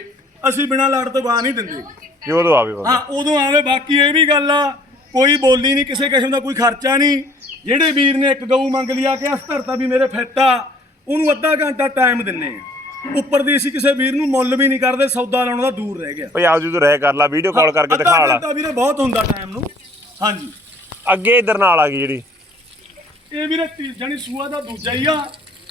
Speaker 2: ਅਸੀਂ ਬਿਨਾਂ ਲਾਟ ਤੋਂ ਗਾਂ ਨਹੀਂ ਦਿੰਦੇ।
Speaker 1: ਜੋ ਉਦੋਂ ਆਵੇ
Speaker 2: ਹਾਂ ਉਦੋਂ ਆਵੇ ਬਾਕੀ ਇਹ ਵੀ ਗੱਲ ਆ ਕੋਈ ਬੋਲੀ ਨਹੀਂ ਕਿਸੇ ਕਿਸਮ ਦਾ ਕੋਈ ਖਰਚਾ ਨਹੀਂ। ਜਿਹੜੇ ਵੀਰ ਨੇ ਇੱਕ ਗਊ ਮੰਗ ਲਿਆ ਕਿ ਅਸ ਧਰਤਾ ਵੀ ਮੇਰੇ ਫਿੱਟ ਆ ਉਹਨੂੰ ਅੱਧਾ ਘੰਟਾ ਟਾਈਮ ਦਿੰਨੇ ਆ। ਉੱਪਰ ਦੀ ਅਸੀਂ ਕਿਸੇ ਵੀਰ ਨੂੰ ਮੁੱਲ ਵੀ ਨਹੀਂ ਕਰਦੇ ਸੌਦਾ ਲਾਉਣ ਦਾ ਦੂਰ ਰਹਿ ਗਿਆ।
Speaker 1: ਭਈ ਆਪ ਜੀ ਤੂੰ ਰਹਿ ਕਰ ਲਾ ਵੀਡੀਓ ਕਾਲ ਕਰਕੇ ਦਿਖਾ
Speaker 2: ਅੱਧਾ
Speaker 1: ਲਾ।
Speaker 2: ਘੰਟਾ ਵੀਰੇ ਬਹੁਤ ਹੁੰਦਾ ਟਾਈਮ ਨੂੰ। ਹਾਂਜੀ।
Speaker 1: ਅੱਗੇ ਇਧਰ ਨਾਲ ਆ ਗਈ ਜਿਹੜੀ।
Speaker 2: ਇਹ ਵੀਰੇ ਤੀ- ਜਾਣੀ ਸੂਆ ਦਾ ਦੂਜਾ ਹੀ ਆ।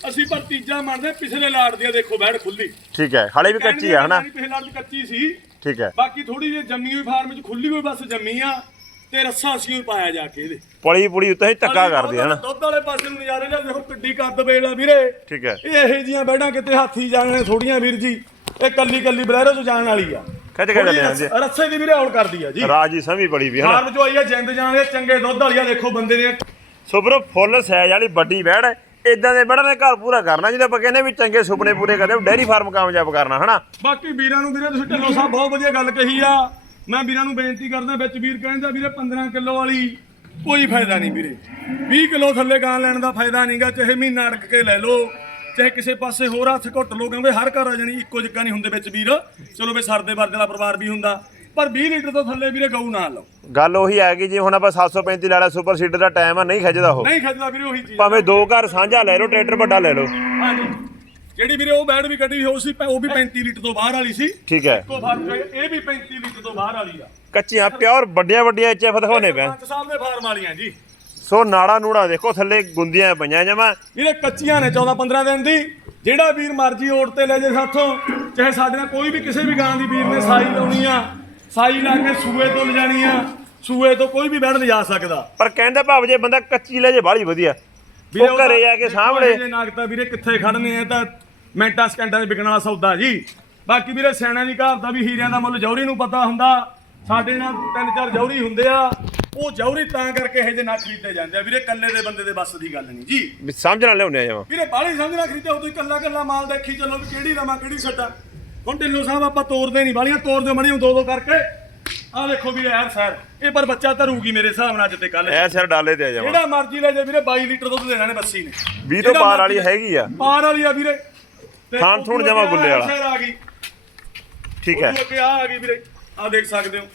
Speaker 2: ਅਸੀਂ ਪਰ ਤੀਜਾ ਮੰਨਦੇ ਪਿਛਲੇ ਲਾੜ ਦੀ ਆ ਦੇਖੋ ਬੈੜ ਖੁੱਲੀ।
Speaker 1: ਠੀਕ ਹੈ ਹਾਲੇ ਵੀ ਕੱਚੀ ਆ ਹਨਾ?
Speaker 2: ਪਿਛਲੇ ਲਾੜ ਦੀ ਕੱਚੀ ਸੀ।
Speaker 1: ਠੀਕ ਹੈ।
Speaker 2: ਬਾਕੀ ਥੋੜੀ ਜਿਹੀ ਜੰਮੀ ਹੋਈ ਫਾਰਮ ਵਿੱਚ ਖੁੱਲੀ ਹੋਈ ਬਸ ਜੰਮੀ ਆ। ਤੇ ਰੱਸਾ ਅਸੀਂ ਹੀ ਪਾਇਆ ਜਾ ਕੇ ਇਹਦੇ।
Speaker 1: ਪਲੀ ਪੁਲੀ ਉੱਤੇ ਹੀ ਧੱਕਾ ਕਰਦੀ ਹਨਾ
Speaker 2: ਦੁੱਧ ਵਾਲੇ ਪਾਸੇ ਨੂੰ ਨਜ਼ਾਰੇ ਲਿਆ ਦੇਖੋ ਕਿੱਡੀ ਕੱਦ ਵੇਲਾ ਵੀਰੇ।
Speaker 1: ਠੀਕ ਹੈ।
Speaker 2: ਇਹ ਇਹੋ ਜੀਆਂ ਬੈਠਾਂ ਕਿਤੇ ਹਾਥੀ ਜਾਣੇ ਥੋੜੀਆਂ ਵੀਰ ਜੀ। ਇਹ ਕੱਲੀ ਕੱਲੀ ਬਲੈਰੋ ਚ ਜਾਣ ਵਾਲੀ ਆ।
Speaker 1: ਖਿੱਚ ਕੇ ਚੱਲੇ ਜਾਂਦੇ
Speaker 2: ਰੱਸ- ਦੀ ਵੀਰੇ ਹੌਲ ਕਰਦੀ ਆ ਜੀ।
Speaker 1: ਰਾਜੀ ਸਮੀ ਬੜੀ ਵੀ ਹਨਾ
Speaker 2: ਫਾਰਮ ਚੋਂ ਆਈ ਆ ਜਿੰਦ ਜਾਣ ਦੇ ਚੰਗੇ ਦੁੱਧ ਵਾਲੀ ਆ ਦੇਖੋ ਬੰਦੇ ਨੇ
Speaker 1: ਸੋ ਫੁੱਲ ਸਾਈਜ਼ ਵਾਲੀ ਵੱਡੀ ਵੈੜ ਇਦਾਂ ਦੇ ਬੜਾ ਨੇ ਘਰ ਪੂਰਾ ਕਰਨਾ ਜਿਹਦੇ ਆਪਾਂ ਕਹਿੰਦੇ ਵੀ ਚੰਗੇ ਸੁਪਨੇ ਪੂਰੇ ਕਰਦੇ ਡੈਰੀ ਫਾਰਮ ਕਾਮਯਾਬ ਕਰਨਾ ਹਨਾ?
Speaker 2: ਬਾਕੀ ਵੀਰਾਂ ਨੂੰ ਵੀਰੇ ਤੁਸੀਂ ਢਿੱਲੋਂ ਸਾਹਿਬ ਬਹੁਤ ਵਧੀਆ ਗੱਲ ਕਹੀ ਆ। ਮੈਂ ਵੀਰਾਂ ਨੂੰ ਬੇਨਤੀ ਕਰਦਾ ਵਿੱਚ ਵੀਰ ਕਹਿੰਦਾ ਵੀਰੇ 15 ਕਿਲੋ ਵਾਲੀ ਕੋਈ ਫਾਇਦਾ ਨਹੀਂ ਵੀਰੇ। 20 ਕਿਲੋ ਥੱਲੇ ਗਾਂ ਲੈਣ ਦਾ ਫਾਇਦਾ ਨਹੀਂਗਾ ਚਾਹੇ ਮਹੀਨਾ ਅੜਕ ਕੇ ਲੈ ਲਓ ਚਾਹੇ ਕਿਸੇ ਪਾਸੇ ਹੋਰ ਹੱਥ ਘੁੱਟ ਲਓ ਕਿਉਂਕਿ ਹਰ ਘਰ ਆ ਜਾਣੀ ਇੱਕੋ ਜਿੱਕਾ ਨਹੀਂ ਹੁੰਦੇ ਵਿੱਚ ਵੀਰ। ਚਲੋ ਵੀ ਸਰਦੇ ਵਰਗੇ ਦਾ ਪਰਿਵਾਰ ਵੀ ਹੁੰਦਾ ਪਰ 20 ਲੀਟਰ ਤੋਂ ਥੱਲੇ ਵੀਰੇ ਗਊ ਨਾ ਲਓ।
Speaker 1: ਗੱਲ ਉਹੀ ਆ ਗਈ ਜੀ ਹੁਣ ਆਪਾਂ 735 ਲੈਣਾ ਸੁਪਰ ਸੀਡਰ ਦਾ ਟਾਈਮ ਆ ਨਹੀਂ ਖਿੱਚਦਾ ਉਹ।
Speaker 2: ਨਹੀਂ ਖੱਜਦਾ ਵੀਰੇ ਉਹੀ ਚੀਜ਼
Speaker 1: ਭਾਵੇਂ ਦੋ ਘਰ ਸਾਂਝਾ ਲੈ ਲਓ ਟਰੈਕਟਰ ਵੱਡਾ ਲੈ ਲਓ।
Speaker 2: ਹਾਂਜੀ। ਜਿਹੜੀ ਵੀਰੇ ਉਹ ਬੈਡ ਵੀ ਕੱਢੀ ਹੋ ਸੀ ਉਹ ਵੀ 35 ਲੀਟਰ ਤੋਂ ਬਾਹਰ ਵਾਲੀ ਸੀ।
Speaker 1: ਠੀਕ ਹੈ।
Speaker 2: ਇੱਕੋ ਫ਼ਰਕ ਹੈ, ਇਹ ਵੀ 35 ਲੀਟਰ ਤੋਂ ਬਾਹਰ ਵਾਲੀ ਆ।
Speaker 1: ਕੱਚੀਆਂ ਪਿਓਰ ਵੱਡੀਆਂ ਵੱਡੀਆਂ ਐਚਐਫ ਦਿਖਾਉਣੇ ਪਏ
Speaker 2: ਪੰਜ ਸਾਲ ਦੇ ਫਾਰਮ ਵਾਲੀਆਂ ਜੀ।
Speaker 1: ਸੋ ਨਾੜਾ ਨੂੜਾ ਦੇਖੋ ਥੱਲੇ ਗੁੰਦੀਆਂ ਪਈਆਂ ਜਮਾ।
Speaker 2: ਵੀਰੇ ਕੱਚੀਆਂ ਨੇ 14 15 ਦਿਨ ਦੀ। ਜਿਹੜਾ ਵੀਰ ਮਰਜ਼ੀ ਓੜ ਤੇ ਲੈ ਜੇ ਸਾਥੋਂ ਚਾਹੇ ਸਾਡੇ ਨਾਲ ਕੋਈ ਵੀ ਕਿਸੇ ਵੀ ਗਾਂ ਦੀ ਵੀਰ ਨੇ ਸਾਈ ਲਾਉਣੀ ਆ ਸਾਈ ਲਾ ਕੇ ਸੂਏ ਤੋਂ ਲਿਜਾਣੀ ਆ ਸੂਏ ਤੋਂ ਕੋਈ ਵੀ ਬੈਠ ਲਿਜਾ ਸਕਦਾ।
Speaker 1: ਪਰ ਕਹਿੰਦਾ ਭਾਵ ਜੇ ਬੰਦਾ ਕੱਚੀ ਲੈ ਜੇ ਬਾਹਲੀ ਵਧੀਆ। ਉਹ ਘਰੇ ਜਾ ਕੇ ਸਾਹਮਣੇ
Speaker 2: ਨਾਗਤਾ ਵੀਰੇ ਕਿੱਥੇ ਖੜਨੇ ਆ ਤਾਂ ਮਿੰਟਾਂ ਸਕਿੰਟਾਂ 'ਚ ਵਿਕਣ ਵਾਲਾ ਸੌਦਾ ਜੀ। ਬਾਕੀ ਵੀਰੇ ਸਿਆਣਿਆਂ ਦੀ ਘਰ ਦਾ ਵੀ ਹੀਰਿਆਂ ਦਾ ਮੁੱਲ ਜੌਹਰੀ ਨੂੰ ਪਤਾ ਹੁੰਦਾ। ਸਾਡੇ ਨਾਲ ਤਿੰਨ ਚਾਰ ਜੌਹਰੀ ਹੁੰਦੇ ਆ। ਉਹ ਜੌਹਰੀ ਤਾਂ ਕਰਕੇ ਇਹ ਜੇ ਨਾ ਖਰੀਦੇ ਜਾਂਦੇ ਆ। ਵੀਰੇ ਕੱਲੇ ਦੇ ਬੰਦੇ ਦੇ ਬੱਸ ਦੀ ਗੱਲ ਨਹੀਂ ਜੀ।
Speaker 1: ਵੀ ਸਮਝ ਨਾਲ ਲਿਆਉਂਦੇ ਆ ਜਮਾ।
Speaker 2: ਵੀਰੇ ਬਾਹਲੀ ਸਮਝ ਨਾ ਖਰੀਦੇ ਉਦੋਂ ਕੱਲਾ ਕੱਲਾ ਮਾਲ ਦੇਖੀ ਚੱਲੋ ਵੀ ਕਿਹੜੀ ਲਵਾਂ ਕਿਹੜੀ ਛੱਡਾਂ ਹੁਣ ਢਿੱਲੋਂ ਸਾਹਿਬ ਆਪਾਂ ਤੋਰਦੇ ਨਹੀਂ ਬਾਲੀਆਂ ਤੋਰਦੇ ਮਣੀਆਂ ਦੋ ਦੋ ਕਰਕੇ। ਆਹ ਦੇਖੋ ਵੀਰੇ ਯਾਰ ਸਰ। ਇਹ ਪਰ ਬੱਚਾ ਧਰੂਗੀ ਮੇਰੇ ਹਿਸਾਬ ਨਾਲ ਅੱਜ ਤੇ ਕੱਲ
Speaker 1: ਐ ਸਿਰ ਡਾਲੇ ਤੇ ਆ ਜਮਾ।
Speaker 2: ਜਿਹੜਾ ਮਰਜ਼ੀ ਲੈ ਜਾ ਵੀਰੇ 22 ਲੀਟਰ ਦੁੱਧ ਦੇਣਾ ਨੇ ਬੱਸੀ ਨੇ।
Speaker 1: 20 ਤੋਂ ਪਾਰ ਵਾਲੀ ਹੈਗੀ ਆ।
Speaker 2: ਪਾਰ ਵਾਲੀ ਆ ਵੀਰੇ।
Speaker 1: ਥਾਣ ਥੂਣ ਜਮਾਂ ਗੁੱਲੇ ਵਾਲਾ।
Speaker 2: ਆ ਗਈ।
Speaker 1: ਠੀਕ ਹੈ।
Speaker 2: ਅੱਗੇ ਆ ਆ ਗਈ ਵੀਰੇ। ਆ ਦੇਖ ਸਕਦੇ ਹੋ।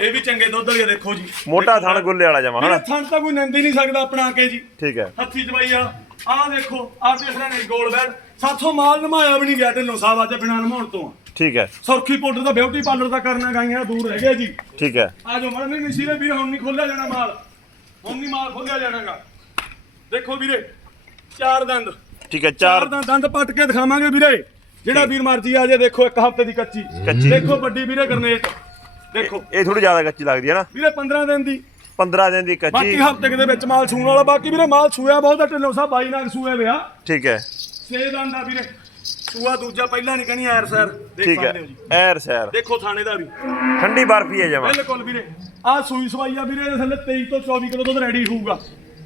Speaker 2: ਇਹ ਵੀ ਚੰਗੇ ਦੁੱਧ ਵਾਲੀ ਆ ਦੇਖੋ ਜੀ।
Speaker 1: ਮੋਟਾ ਥਣ ਗੁੱਲੇ ਵਾਲਾ ਜਮਾ ਹਨਾ?
Speaker 2: ਥਣ ਤਾਂ ਕੋਈ ਨੰਦ ਹੀ ਨਹੀਂ ਸਕਦਾ ਆਪਣਾ ਆ ਕੇ ਜੀ।
Speaker 1: ਠੀਕ ਹੈ।
Speaker 2: ਹੱਥੀ ਜਵਾਈ ਆ। ਆਹ ਦੇਖੋ ਆਹ ਦੇਖ ਰਹੇ ਨੇ ਗੋਲ ਬੈਡ ਸਾਥੋਂ ਮਾਲ ਨਮਾਇਆ ਵੀ ਨਹੀਂ ਗਿਆ ਢਿੱਲੋਂ ਸਾਹਿਬ ਅੱਜ ਬਿਨਾਂ ਨਮਾਉਣ ਤੋਂ।
Speaker 1: ਠੀਕ ਹੈ।
Speaker 2: ਸੌਰਖੀ ਪਾਊਡਰ ਦਾ ਬਿਊਟੀ ਪਾਰਲਰ ਦਾ ਕਰਨਾ ਗਾਈਆਂ ਦੂਰ ਰਹਿ ਗਿਆ ਜੀ।
Speaker 1: ਠੀਕ ਹੈ।
Speaker 2: ਆ ਜੋ ਮਰਨ ਨਹੀਂ ਸੀ ਵੀਰ ਹੁਣ ਨਹੀਂ ਖੋਲਿਆ ਜਾਣਾ ਮਾਲ। ਹੁਣ ਨਹੀਂ ਮਾਲ ਖੋਲਿਆ ਜਾਣਾਗਾ। ਦੇਖੋ ਵੀਰੇ ਚਾਰ ਦੰਦ।
Speaker 1: ਠੀਕ ਹੈ
Speaker 2: ਚਾਰ
Speaker 1: ਚਾਰ
Speaker 2: ਦੰਦ ਦੰਦ ਪੱਟ ਕੇ ਦਿਖਾਵਾਂਗੇ ਵੀਰੇ। ਜਿਹੜਾ ਵੀਰ ਮਰਜ਼ੀ ਆ ਜੇ ਦੇਖੋ ਇੱਕ ਹਫ਼ਤੇ ਦੀ ਕੱਚੀ।
Speaker 1: ਕੱਚੀ।
Speaker 2: ਦੇਖੋ ਵੱਡੀ ਵੀਰੇ ਗਰਨੇਟ। ਦੇਖੋ।
Speaker 1: ਇਹ ਥੋੜੀ ਜ਼ਿਆਦਾ ਕੱਚੀ ਲੱਗਦੀ ਹੈ ਨਾ।
Speaker 2: ਵੀਰੇ 15 ਦਿਨ ਦੀ।
Speaker 1: 15 ਦਿਨ ਦੀ
Speaker 2: ਬਾਕੀ
Speaker 1: ਕੱਚੀ
Speaker 2: ਹਫ਼ਤੇ ਦੇ ਵਿੱਚ ਮਾਲ ਸੂਣ ਵਾਲਾ। ਬਾਕੀ ਵੀਰੇ ਮਾਲ ਸੂਇਆ ਬਹੁਤ ਆ ਢਿੱਲੋਂ ਸਾਹਿਬ ਬਾਈ ਨਾਲ ਸੂਏ ਵਿਆ
Speaker 1: ਠੀਕ ਹੈ।
Speaker 2: ਛੇ ਦੰਦ ਆ ਵੀਰੇ। ਸੂਆ ਦੂਜਾ ਪਹਿਲਾਂ ਨਹੀਂ ਕਹਣੀ ਐਰ ਸਰ। ਦੇਖ
Speaker 1: ਠੀਕ ਹੈ।
Speaker 2: ਸਕਦੇ ਹੋ ਜੀ।
Speaker 1: ਐਰ ਸੈਰ।
Speaker 2: ਦੇਖੋ ਥਾਣੇ ਦਾ ਵੀ
Speaker 1: ਠੰਡੀ ਬਰਫੀ ਹੈ ਜਮਾ।
Speaker 2: ਬਿਲਕੁਲ ਵੀਰੇ। ਆ ਸੂਈ ਸਵਾਈ ਆ ਵੀਰੇ ਇਹਦੇ ਥੱਲੇ 23 ਤੋਂ 24 ਕਿਲੋ ਦੁੱਧ ਰੈਡੀ ਹੋਊਗਾ।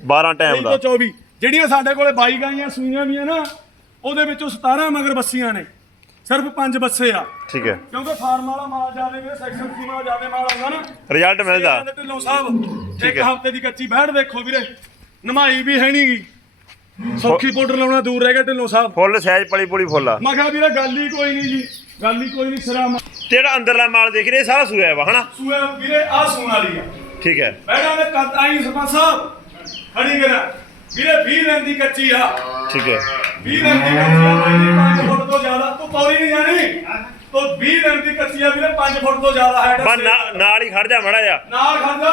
Speaker 1: 12 ਟਾਈਮ
Speaker 2: 23
Speaker 1: ਦਾ।
Speaker 2: ਤੋਂ 24 ਜਿਹੜੀਆਂ ਸਾਡੇ ਕੋਲੇ 22 ਗਾਈਆਂ ਸੂਈਆਂ ਵੀ ਆ ਨਾ ਉਹਦੇ ਵਿੱਚੋਂ 17 ਮਗਰ ਬੱਸੀਆਂ ਨੇ। ਸਿਰਫ 5 ਬੱਸੇ ਆ।
Speaker 1: ਠੀਕ ਹੈ।
Speaker 2: ਕਿਉਂਕਿ ਫਾਰਮ ਵਾਲਾ ਮਾਲ ਜ਼ਿਆਦੇ ਵੀਰੇ ਸੈਕਸ਼ਨ ਮਾਲ ਜ਼ਿਆਦੇ ਮਾਲ ਆਉਂਦਾ ਨਾ।
Speaker 1: ਰਿਜ਼ਲਟ ਮਿਲਦਾ।
Speaker 2: ਢਿੱਲੋਂ ਸਾਹਿਬ। ਇੱਕ। ਹਫ਼ਤੇ ਦੀ ਕੱਚੀ ਬੈਠ ਦੇਖੋ ਵੀਰੇ। ਨਮਾਈ ਵੀ ਹੈ ਨਹੀਂਗੀ ਸੌਖੀ ਪਾਊਡਰ ਲਾਉਣਾ ਦੂਰ ਰਹਿ ਗਿਆ ਢਿੱਲੋਂ ਸਾਹਿਬ।
Speaker 1: ਫੁੱਲ ਸਾਈਜ਼ ਪਲੀ ਪੁਲੀ ਫੁੱਲ ਆ।
Speaker 2: ਮੈਂ ਕਿਹਾ ਵੀਰੇ ਗੱਲ ਹੀ ਕੋਈ ਨਹੀਂ ਜੀ। ਗੱਲ ਹੀ ਕੋਈ ਨਹੀਂ ਸਿਰਾ
Speaker 1: ਜਿਹੜਾ ਅੰਦਰਲਾ ਮਾਲ ਦੇਖ ਰਹੇ ਸਾਰਾ ਸੂਇਆ ਵਾ ਹਨਾ?
Speaker 2: ਸੂਆ ਵੀਰੇ ਆ ਸੂਣ ਵਾਲੀ ਆ।
Speaker 1: ਠੀਕ ਹੈ।
Speaker 2: ਬੈਠਾ ਨੇ ਕੱਦ ਆਈ ਸਰਪੰਚ ਸਾਹਿਬ। ਖੜੀ ਕਰਾ। ਵੀਰੇ 20 ਦਿਨ ਦੀ ਕੱਚੀ ਆ।
Speaker 1: ਠੀਕ ਹੈ।
Speaker 2: 20 ਦਿਨ ਦੀ ਕੱਚੀ ਆ 5 ਫੁੱਟ ਤੋਂ ਜ਼ਿਆਦਾ। ਤੂੰ ਪੌੜੀ ਨਹੀਂ ਜਾਣੀ। ਤੋ 20 ਦਿਨ ਦੀ ਕੱਚੀ ਆ ਵੀਰੇ 5 ਫੁੱਟ ਤੋਂ ਜ਼ਿਆਦਾ ਹੈ
Speaker 1: ਬਸ ਨਾ- ਨਾਲ ਹੀ ਖੜ ਜਾ ਮੜਾ ਜਾ
Speaker 2: ਨਾਲ ਖੰਡ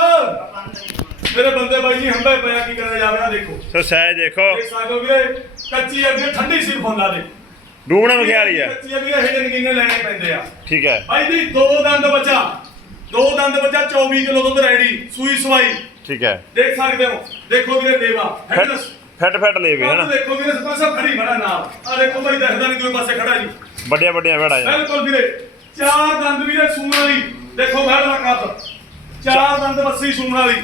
Speaker 2: ਮੇਰੇ ਬੰਦੇ ਬਾਈ ਜੀ ਹੰਬੇ ਪਿਆ ਕੀ ਕਰਿਆ ਜਾਵੇ ਨਾ ਦੇਖੋ।
Speaker 1: ਸੋ ਸਾਈਜ਼ ਦੇਖੋ।
Speaker 2: ਦੇਖ ਸਕਦੇ ਹੋ ਵੀਰੇ ਕੱਚੀ ਆ ਵੀਰੇ ਠੰਡੀ ਸੀ ਫੋਲਾ ਦੇ
Speaker 1: ਡੂਣਾ ਮਖਿਆਲੀ ਆ।
Speaker 2: ਕੱਚੀ ਆ ਵੀਰੇ ਇਹ ਨਗੀਨੇ ਲੈਣੇ ਪੈਂਦੇ ਆ।
Speaker 1: ਠੀਕ ਹੈ।
Speaker 2: ਬਾਈ ਜੀ ਦੋ ਦੰਦ ਬੱਚਾ। ਦੋ ਦੰਦ ਬੱਚਾ 24 ਕਿਲੋ ਦੁੱਧ ਰੈਡੀ ਸੂਈ ਸਵਾਈ।
Speaker 1: ਠੀਕ ਹੈ।
Speaker 2: ਦੇਖ ਸਕਦੇ ਹੋ। ਦੇਖੋ ਵੀਰੇ ਦੇਵਾ ਹੈਡਲੈਸ।
Speaker 1: ਫਿੱਟ ਫਿੱਟ ਲੈ ਵੇ
Speaker 2: ਕੱਦ
Speaker 1: ਹਨਾ
Speaker 2: ਦੇਖੋ ਵੀਰੇ ਸਰਪੰਚ ਸਾਹਿਬ ਖੜੀ ਮੜਾ ਨਾਲ। ਆ ਦੇਖੋ ਭਾਈ ਦੱਸਦਾ ਨਹੀਂ ਕੋਈ ਪਾਸੇ ਖੜਾ ਜੀ।
Speaker 1: ਵੱਡੀਆਂ ਵੱਡੀਆਂ ਭੇੜਾਂ ਆ
Speaker 2: ਬਿਲਕੁਲ ਵੀਰੇ ਚਾਰ ਦੰਦ ਵੀਰੇ ਸੂਣ ਵਾਲੀ। ਦੇਖੋ ਦਾ ਕੱਦ ਚਾਰ ਦੰਦ ਬੱਸੀ ਸੂਣ ਵਾਲੀ।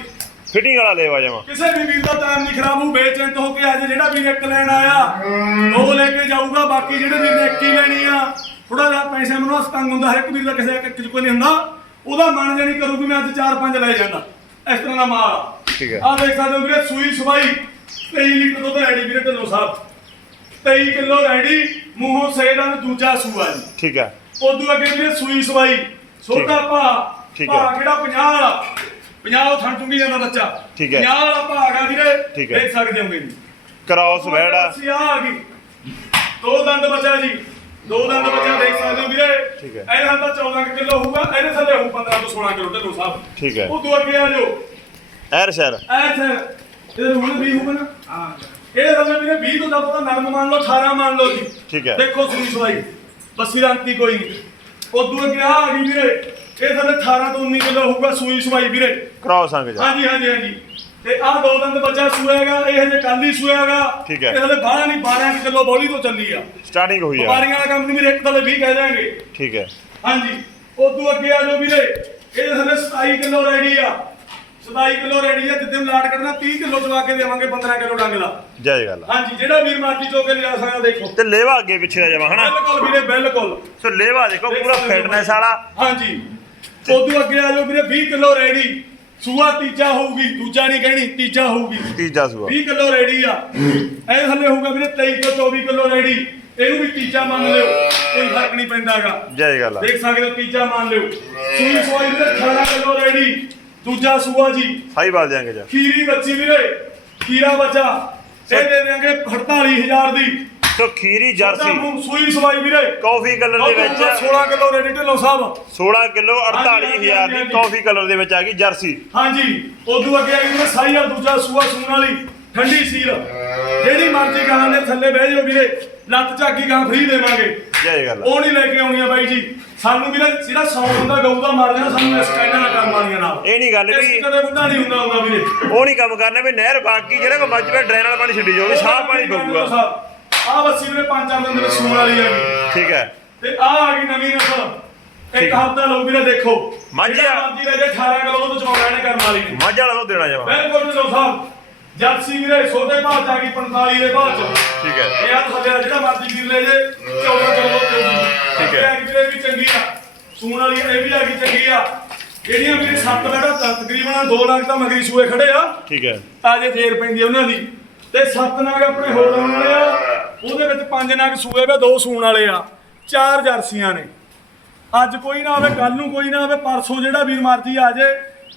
Speaker 1: ਫਿਟਿੰਗ ਵਾਲਾ ਲੈਵਾ ਜਾਵਾਂ
Speaker 2: ਕਿਸੇ ਵੀ ਵੀਰ ਦਾ ਟਾਈਮ ਨਹੀਂ ਖਰਾਬ ਹੋਊ ਬੇਚਿੰਤ ਹੋ ਕੇ ਅੱਜ ਜਿਹੜਾ ਵੀਰ ਇੱਕ ਲੈਣ ਆਇਆ ਦੋ ਲੈ ਕੇ ਜਾਊਗਾ ਬਾਕੀ ਜਿਹੜੇ ਵੀਰ ਨੇ ਇੱਕ ਹੀ ਲੈਣੀ ਆ ਥੋੜਾ ਜਿਹਾ ਪੈਸੇ ਮੈਨੂੰ ਸਤੰਗ ਹੁੰਦਾ ਹਰ ਇੱਕ ਵੀਰ ਦਾ ਕਿਸੇ ਕਿਸੇ ਕੋਈ ਨਹੀਂ ਹੁੰਦਾ। ਉਹਦਾ ਮਨ ਜਾਨੀ ਕਰੂ ਵੀ ਮੈਂ ਅੱਜ 4-5 ਲੈ ਜਾਂਦਾ। ਇਸ ਤਰ੍ਹਾਂ ਦਾ ਮਾਲ ਆ।
Speaker 1: ਠੀਕ ਹੈ।
Speaker 2: ਆਹ ਦੇਖ ਸਕਦੇ ਹੋ ਵੀਰੇ ਸੂਈ ਸਵਾਈ 23 ਲੀਟਰ ਦੁੱਧ ਰੈਡੀ ਵੀਰੇ ਢਿੱਲੋਂ ਸਾਹਿਬ। 23 ਕਿਲੋ ਰੈਡੀ ਮੂੰਹੋਂ ਸੇਡਾ ਨੂੰ ਦੂਜਾ ਸੂਆ ਜੀ।
Speaker 1: ਠੀਕ ਹੈ।
Speaker 2: ਉਦੋਂ ਅੱਗੇ ਵੀਰੇ ਸੂਈ ਸਵਾਈ ਛੋਟਾ ਭਾ ਭਾ। ਕਿਹੜਾ? 50 ਵਾਲਾ। 50 ਥਣ ਚੁੰਗੀ ਜਾਂਦਾ ਬੱਚਾ।
Speaker 1: ਠੀਕ ਹੈ।
Speaker 2: 50 ਵਾਲਾ ਭਾ ਹੈਗਾ ਵੀਰੇ। ਦੇਖ ਸਕਦੇ ਹੋਗੇ ਜੀ।
Speaker 1: ਕ੍ਰਾਸ ਵੈੜਾ
Speaker 2: ਆ ਆ ਗਈ ਦੋ ਦੰਦ ਬੱਚਾ ਜੀ। ਦੋ ਦੰਦ ਬੱਚਾ ਦੇਖ ਸਕਦੇ ਹੋ ਵੀਰੇ।
Speaker 1: ਠੀਕ ਹੈ।
Speaker 2: ਇਹਦੇ ਹੱਥ 14 ਕੁ ਕਿਲੋ ਹੋਊਗਾ ਇਹਦੇ ਥੱਲੇ ਹੋਊ 15 ਤੋਂ 16 ਕਿਲੋ ਢਿੱਲੋਂ ਸਾਹਿਬ
Speaker 1: ਠੀਕ ਹੈ।
Speaker 2: ਉਦੋਂ ਅੱਗੇ ਆ ਜਾਓ।
Speaker 1: ਐਰ ਸ਼ਹਿਰ।
Speaker 2: ਐ ਸਰ ਇਹਦੇ ਹੁਣ ਵੀ ਹੋਊਗਾ ਨਾ। ਹਾਂ। ਇਹਦੇ ਥੱਲੇ ਵੀਰੇ 20 ਤੋਂ ਜ਼ਿਆਦਾ ਤਾਂ ਨਰਮ ਮੰਨ ਲਓ 18 ਮੰਨ ਲਓ ਜੀ।
Speaker 1: ਠੀਕ ਹੈ।
Speaker 2: ਦੇਖੋ ਸੂਈ ਸਵਾਈ। ਬੱਸੀ ਰਾਂਤੀ ਕੋਈ ਨਹੀਂ। ਉਦੋਂ ਅੱਗੇ ਆ ਗਈ ਵੀਰੇ। ਇਹ ਥੱਲੇ 18 ਤੋਂ 19 ਕਿਲੋ ਹੋਊਗਾ ਸੂਈ ਸਵਾਈ ਵੀਰੇ।
Speaker 1: ਕ੍ਰਾਸ ਅੰਗ ਜਾ।
Speaker 2: ਹਾਂਜੀ ਹਾਂਜੀ ਹਾਂਜੀ। ਤੇ ਆਹ ਦੋ ਦੰਦ ਬੱਚਾ ਸੂਏਗਾ ਇਹ ਹਜੇ ਕੱਲ ਹੀ ਸੂਏਗਾ।
Speaker 1: ਠੀਕ ਹੈ।
Speaker 2: ਇਹ ਹਲੇ ਬਾਹਰ ਨਹੀਂ 12 ਕੁ ਕਿਲੋ ਬੋਲੀ ਤੋਂ ਚੱਲੀ ਆ।
Speaker 1: ਸਟਾਰਟਿੰਗ ਹੋਈ ਆ।
Speaker 2: ਵਪਾਰੀਆਂ ਵਾਲਾ ਕੰਮ ਨਹੀਂ ਵੀਰੇ ਇੱਕ ਥੱਲੇ 20 ਕਹਿ ਦਾਂਗੇ
Speaker 1: ਠੀਕ ਹੈ।
Speaker 2: ਹਾਂਜੀ ਉਦੋਂ ਅੱਗੇ ਆ ਜਾਓ ਵੀਰੇ। ਇਹਦੇ ਥੱਲੇ 27 ਕਿਲੋ ਰੈਡੀ ਆ। 27 ਕਿਲੋ ਰੈਡੀ ਆ ਜਿੱਦਾਂ ਲਾਟ ਕੱਢਣਾ 30 ਕਿਲੋ ਚਵਾ ਕੇ ਦੇਵਾਂਗੇ 15 ਕਿਲੋ ਡੰਗ ਦਾ।
Speaker 1: ਜੈ ਗੱਲ ਆ।
Speaker 2: ਹਾਂਜੀ ਜਿਹੜਾ ਵੀਰ ਮਰਜ਼ੀ ਚੋ ਕੇ ਲਿਆ ਸਕਦਾ ਦੇਖੋ।
Speaker 1: ਤੇ ਲੇਵਾ ਅੱਗੇ ਪਿੱਛੇ ਦਾ ਜਮਾ ਹਨਾ?
Speaker 2: ਬਿਲਕੁਲ ਵੀਰੇ ਬਿਲਕੁਲ।
Speaker 1: ਸੋ ਲੇਵਾ ਦੇਖੋ ਪੂਰਾ ਫਿਟਨੈਸ ਵਾਲਾ।
Speaker 2: ਹਾਂਜੀ। ਉਦੋਂ ਅੱਗੇ ਆ ਜਾਓ ਵੀਰੇ 20 ਕਿਲੋ ਰੈਡੀ ਸੂਆ ਤੀਜਾ ਹੋਊਗੀ ਦੂਜਾ ਨਹੀਂ ਕਹਿਣੀ ਤੀਜਾ ਹੋਊਗੀ।
Speaker 1: ਤੀਜਾ ਸੂਆ।
Speaker 2: 20 ਕਿਲੋ ਰੈਡੀ ਆ। ਇਹ ਥੱਲੇ ਹੋਊਗਾ ਵੀਰੇ 23 ਤੋਂ 24 ਕਿਲੋ ਰੈਡੀ ਇਹਨੂੰ ਵੀ ਤੀਜਾ ਮੰਨ ਲਿਓ ਕੋਈ ਫ਼ਰਕ ਨਹੀਂ ਪੈਂਦਾਗਾ।
Speaker 1: ਜੈ ਗੱਲ ਆ।
Speaker 2: ਦੇਖ ਸਕਦੇ ਹੋ ਤੀਜਾ ਮੰਨ ਲਿਓ। ਸੂਈ ਸਵਾਈ ਵੀਰੇ 18 ਕਿਲੋ ਰੈਡੀ ਦੂਜਾ ਸੂਆ ਜੀ।
Speaker 1: ਸਾਈ ਬਾਲ ਦਿਆਂਗੇ ਜਾ।
Speaker 2: ਖੀਰੀ ਬੱਚੀ ਵੀਰੇ ਖੀਰਾ ਬੱਚਾ। ਇਹ ਦੇ ਦੇਵਾਂਗੇ 48000 ਦੀ।
Speaker 1: ਸੋ ਖੀਰੀ ਜਰਸੀ
Speaker 2: ਤੁਹਾਨੂੰ ਸੂਈ ਸਵਾਈ ਵੀਰੇ।
Speaker 1: ਕਾਫੀ ਕਲਰ ਦੇ ਵਿੱਚ
Speaker 2: 16 kilo ready Dhillon Sahib.
Speaker 1: 16 kilo
Speaker 2: ਹਾਂਜੀ,
Speaker 1: 48000 ਦੀ। ਕਾਫੀ ਕਲਰ ਦੇ ਵਿੱਚ ਆ ਗਈ ਜਰਸੀ
Speaker 2: ਹਾਂਜੀ ਉਦੋਂ ਅੱਗੇ ਆ ਗਈ ਵੀਰੇ ਸਾਈ ਆ ਦੂਜਾ ਸੂਆ ਸੂਣ ਵਾਲੀ ਠੰਡੀ ਸੀਲ। ਜਿਹੜੀ ਮਰਜ਼ੀ ਗਾਂ ਦੇ ਥੱਲੇ ਬਹਿ ਜਾਓ ਵੀਰੇ ਲੱਤ ਝਾਕੀ ਗਾਂ ਫ੍ਰੀ ਦੇਵਾਂਗੇ।
Speaker 1: ਜੈ ਗੱਲ।
Speaker 2: ਉਹ ਨਹੀਂ ਲੈ ਕੇ ਆਉਣੀ ਆ ਬਾਈ ਜੀ। ਸਾਨੂੰ ਵੀਰੇ ਜਿਹੜਾ 100 ਹੁੰਦਾ ਗਊ ਦਾ ਮਰ ਜਾਣਾ ਸਾਨੂੰ ਇਸ ਕਾਇਨਾ ਨਾਲ ਕੰਮ ਵਾਲੀਆਂ ਨਾਲ।
Speaker 1: ਇਹ ਨਹੀਂ ਗੱਲ ਵੀ
Speaker 2: ਕਦੇ ਬੁੱਢਾ ਨਹੀਂ ਹੁੰਦਾ ਹੁੰਦਾ ਵੀਰੇ।
Speaker 1: ਉਹ ਨਹੀਂ ਕੰਮ ਕਰਨਾ ਵੀ ਨਹਿਰ ਬਾਕੀ ਜਿਹੜਾ ਕੋ ਮੱਝ ਵੇ ਡਰੇਨ ਵਾਲਾ ਪਾਣੀ ਛੱਡੀ ਜਾਓਗੇ ਸਾਫ਼ ਪਾਣੀ ਪਊਗਾ।
Speaker 2: ਆ ਬੱਸੀ ਵੀਰੇ ਪੰਜ ਚਾਰ ਦਿਨ ਦੇ ਵਿੱਚ ਸੂਣ ਵਾਲੀ ਆ। ਗਈ
Speaker 1: ਠੀਕ ਹੈ।
Speaker 2: ਤੇ ਆ ਆ ਗਈ ਨਵੀਂ ਨਸਲ। ਇੱਕ ਹਫਤਾ ਲਓ ਵੀਰੇ ਦੇਖੋ।
Speaker 1: ਮੱਝ ਆ।
Speaker 2: ਲੈ ਜੇ 18 ਕਿਲੋ ਤੋਂ ਚਵਾਉਣਾ ਇਹਨੇ ਕਰਨ ਵਾਲੀ ਨੇ।
Speaker 1: ਮੱਝ ਵਾਲਾ ਦੁੱਧ ਦੇਣਾ ਜਮਾ।
Speaker 2: ਬਿਲਕੁਲ ਜੀ ਸਾਹਿਬ ਜਰਸੀ ਵੀਰੇ ਛੋਟੇ ਭਾਅ ਚ ਆ ਗਈ 45 ਦੇ ਭਾਅ ਚ।
Speaker 1: ਠੀਕ ਹੈ।
Speaker 2: ਇਹ ਆ ਥੱਲੇ ਜਿਹੜਾ ਮਰਜ਼ੀ ਵੀਰ ਲੈ ਜੇ 14 ਕਿਲੋ ਤੇ
Speaker 1: ਠੀਕ ਹੈ।
Speaker 2: ਇਹ ਵੀਰੇ ਵੀ ਚੰਗੀ ਆ। ਸੂਣ ਵਾਲੀ ਇਹ ਵੀ ਆ ਗਈ ਚੰਗੀ ਆ। ਜਿਹੜੀਆਂ ਵੀਰੇ ਸੱਤ ਬੈਠਾ ਤਕਰੀਬਨ 2 ਲੱਖ ਤਾਂ ਮਗਰੀ ਸੂਏ ਖੜੇ ਆ।
Speaker 1: ਠੀਕ ਹੈ।
Speaker 2: ਤਾਜੇ ਫੇਰ ਪੈਂਦੀ ਆ ਉਹਨਾਂ ਦੀ। ਤੇ ਸੱਤ ਨਾਗ ਆਪਣੇ ਹੋਰ ਆਉਣ ਵਾਲੇ ਆ। ਉਹਦੇ ਵਿੱਚ ਪੰਜ ਨਾਗ ਸੂਏ ਵੇ ਦੋ ਸੂਣ ਵਾਲੇ ਆ। ਚਾਰ ਜਰਸੀਆਂ ਨੇ। ਅੱਜ ਕੋਈ ਨਾ ਆਵੇ ਕੱਲ ਨੂੰ ਕੋਈ ਨਾ ਆਵੇ ਪਰਸੋਂ ਜਿਹੜਾ ਵੀਰ ਮਰਜ਼ੀ ਆ ਜੇ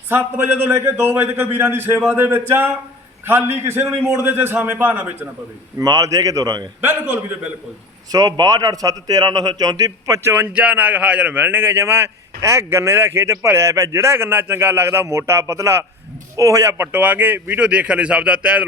Speaker 2: 7 ਵਜੇ ਤੋਂ ਲੈ ਕੇ 2 ਵਜੇ ਤੱਕ ਵੀਰਾਂ ਦੀ ਸੇਵਾ ਦੇ ਵਿੱਚ ਆ। ਖਾਲੀ ਕਿਸੇ ਨੂੰ ਨਹੀਂ ਮੋੜਦੇ ਜੇ ਸਾਵੇਂ ਨਾ ਵੇਚਣਾ ਪਵੇ।
Speaker 1: ਮਾਲ ਦੇ ਕੇ ਦੋਰਾਂਗੇ।
Speaker 2: ਬਿਲਕੁਲ ਵੀਰੇ ਬਿਲਕੁਲ।
Speaker 1: ਸੋ 6287133934 55 ਨਾਗ ਹਾਜ਼ਰ ਮਿਲਣਗੇ ਜਮਾ। ਇਹ ਗੰਨੇ ਦਾ ਖੇਤ ਭਰਿਆ ਪਿਆ ਜਿਹੜਾ ਗੰਨਾ ਚੰਗਾ ਲੱਗਦਾ ਮੋਟਾ ਪਤਲਾ ਉਹੋ ਜਿਹਾ ਪਟਵਾਂਗੇ ਵੀਡੀਓ ਦੇਖਣ ਲਈ ਸਭ ਦਾ ਤਹਿ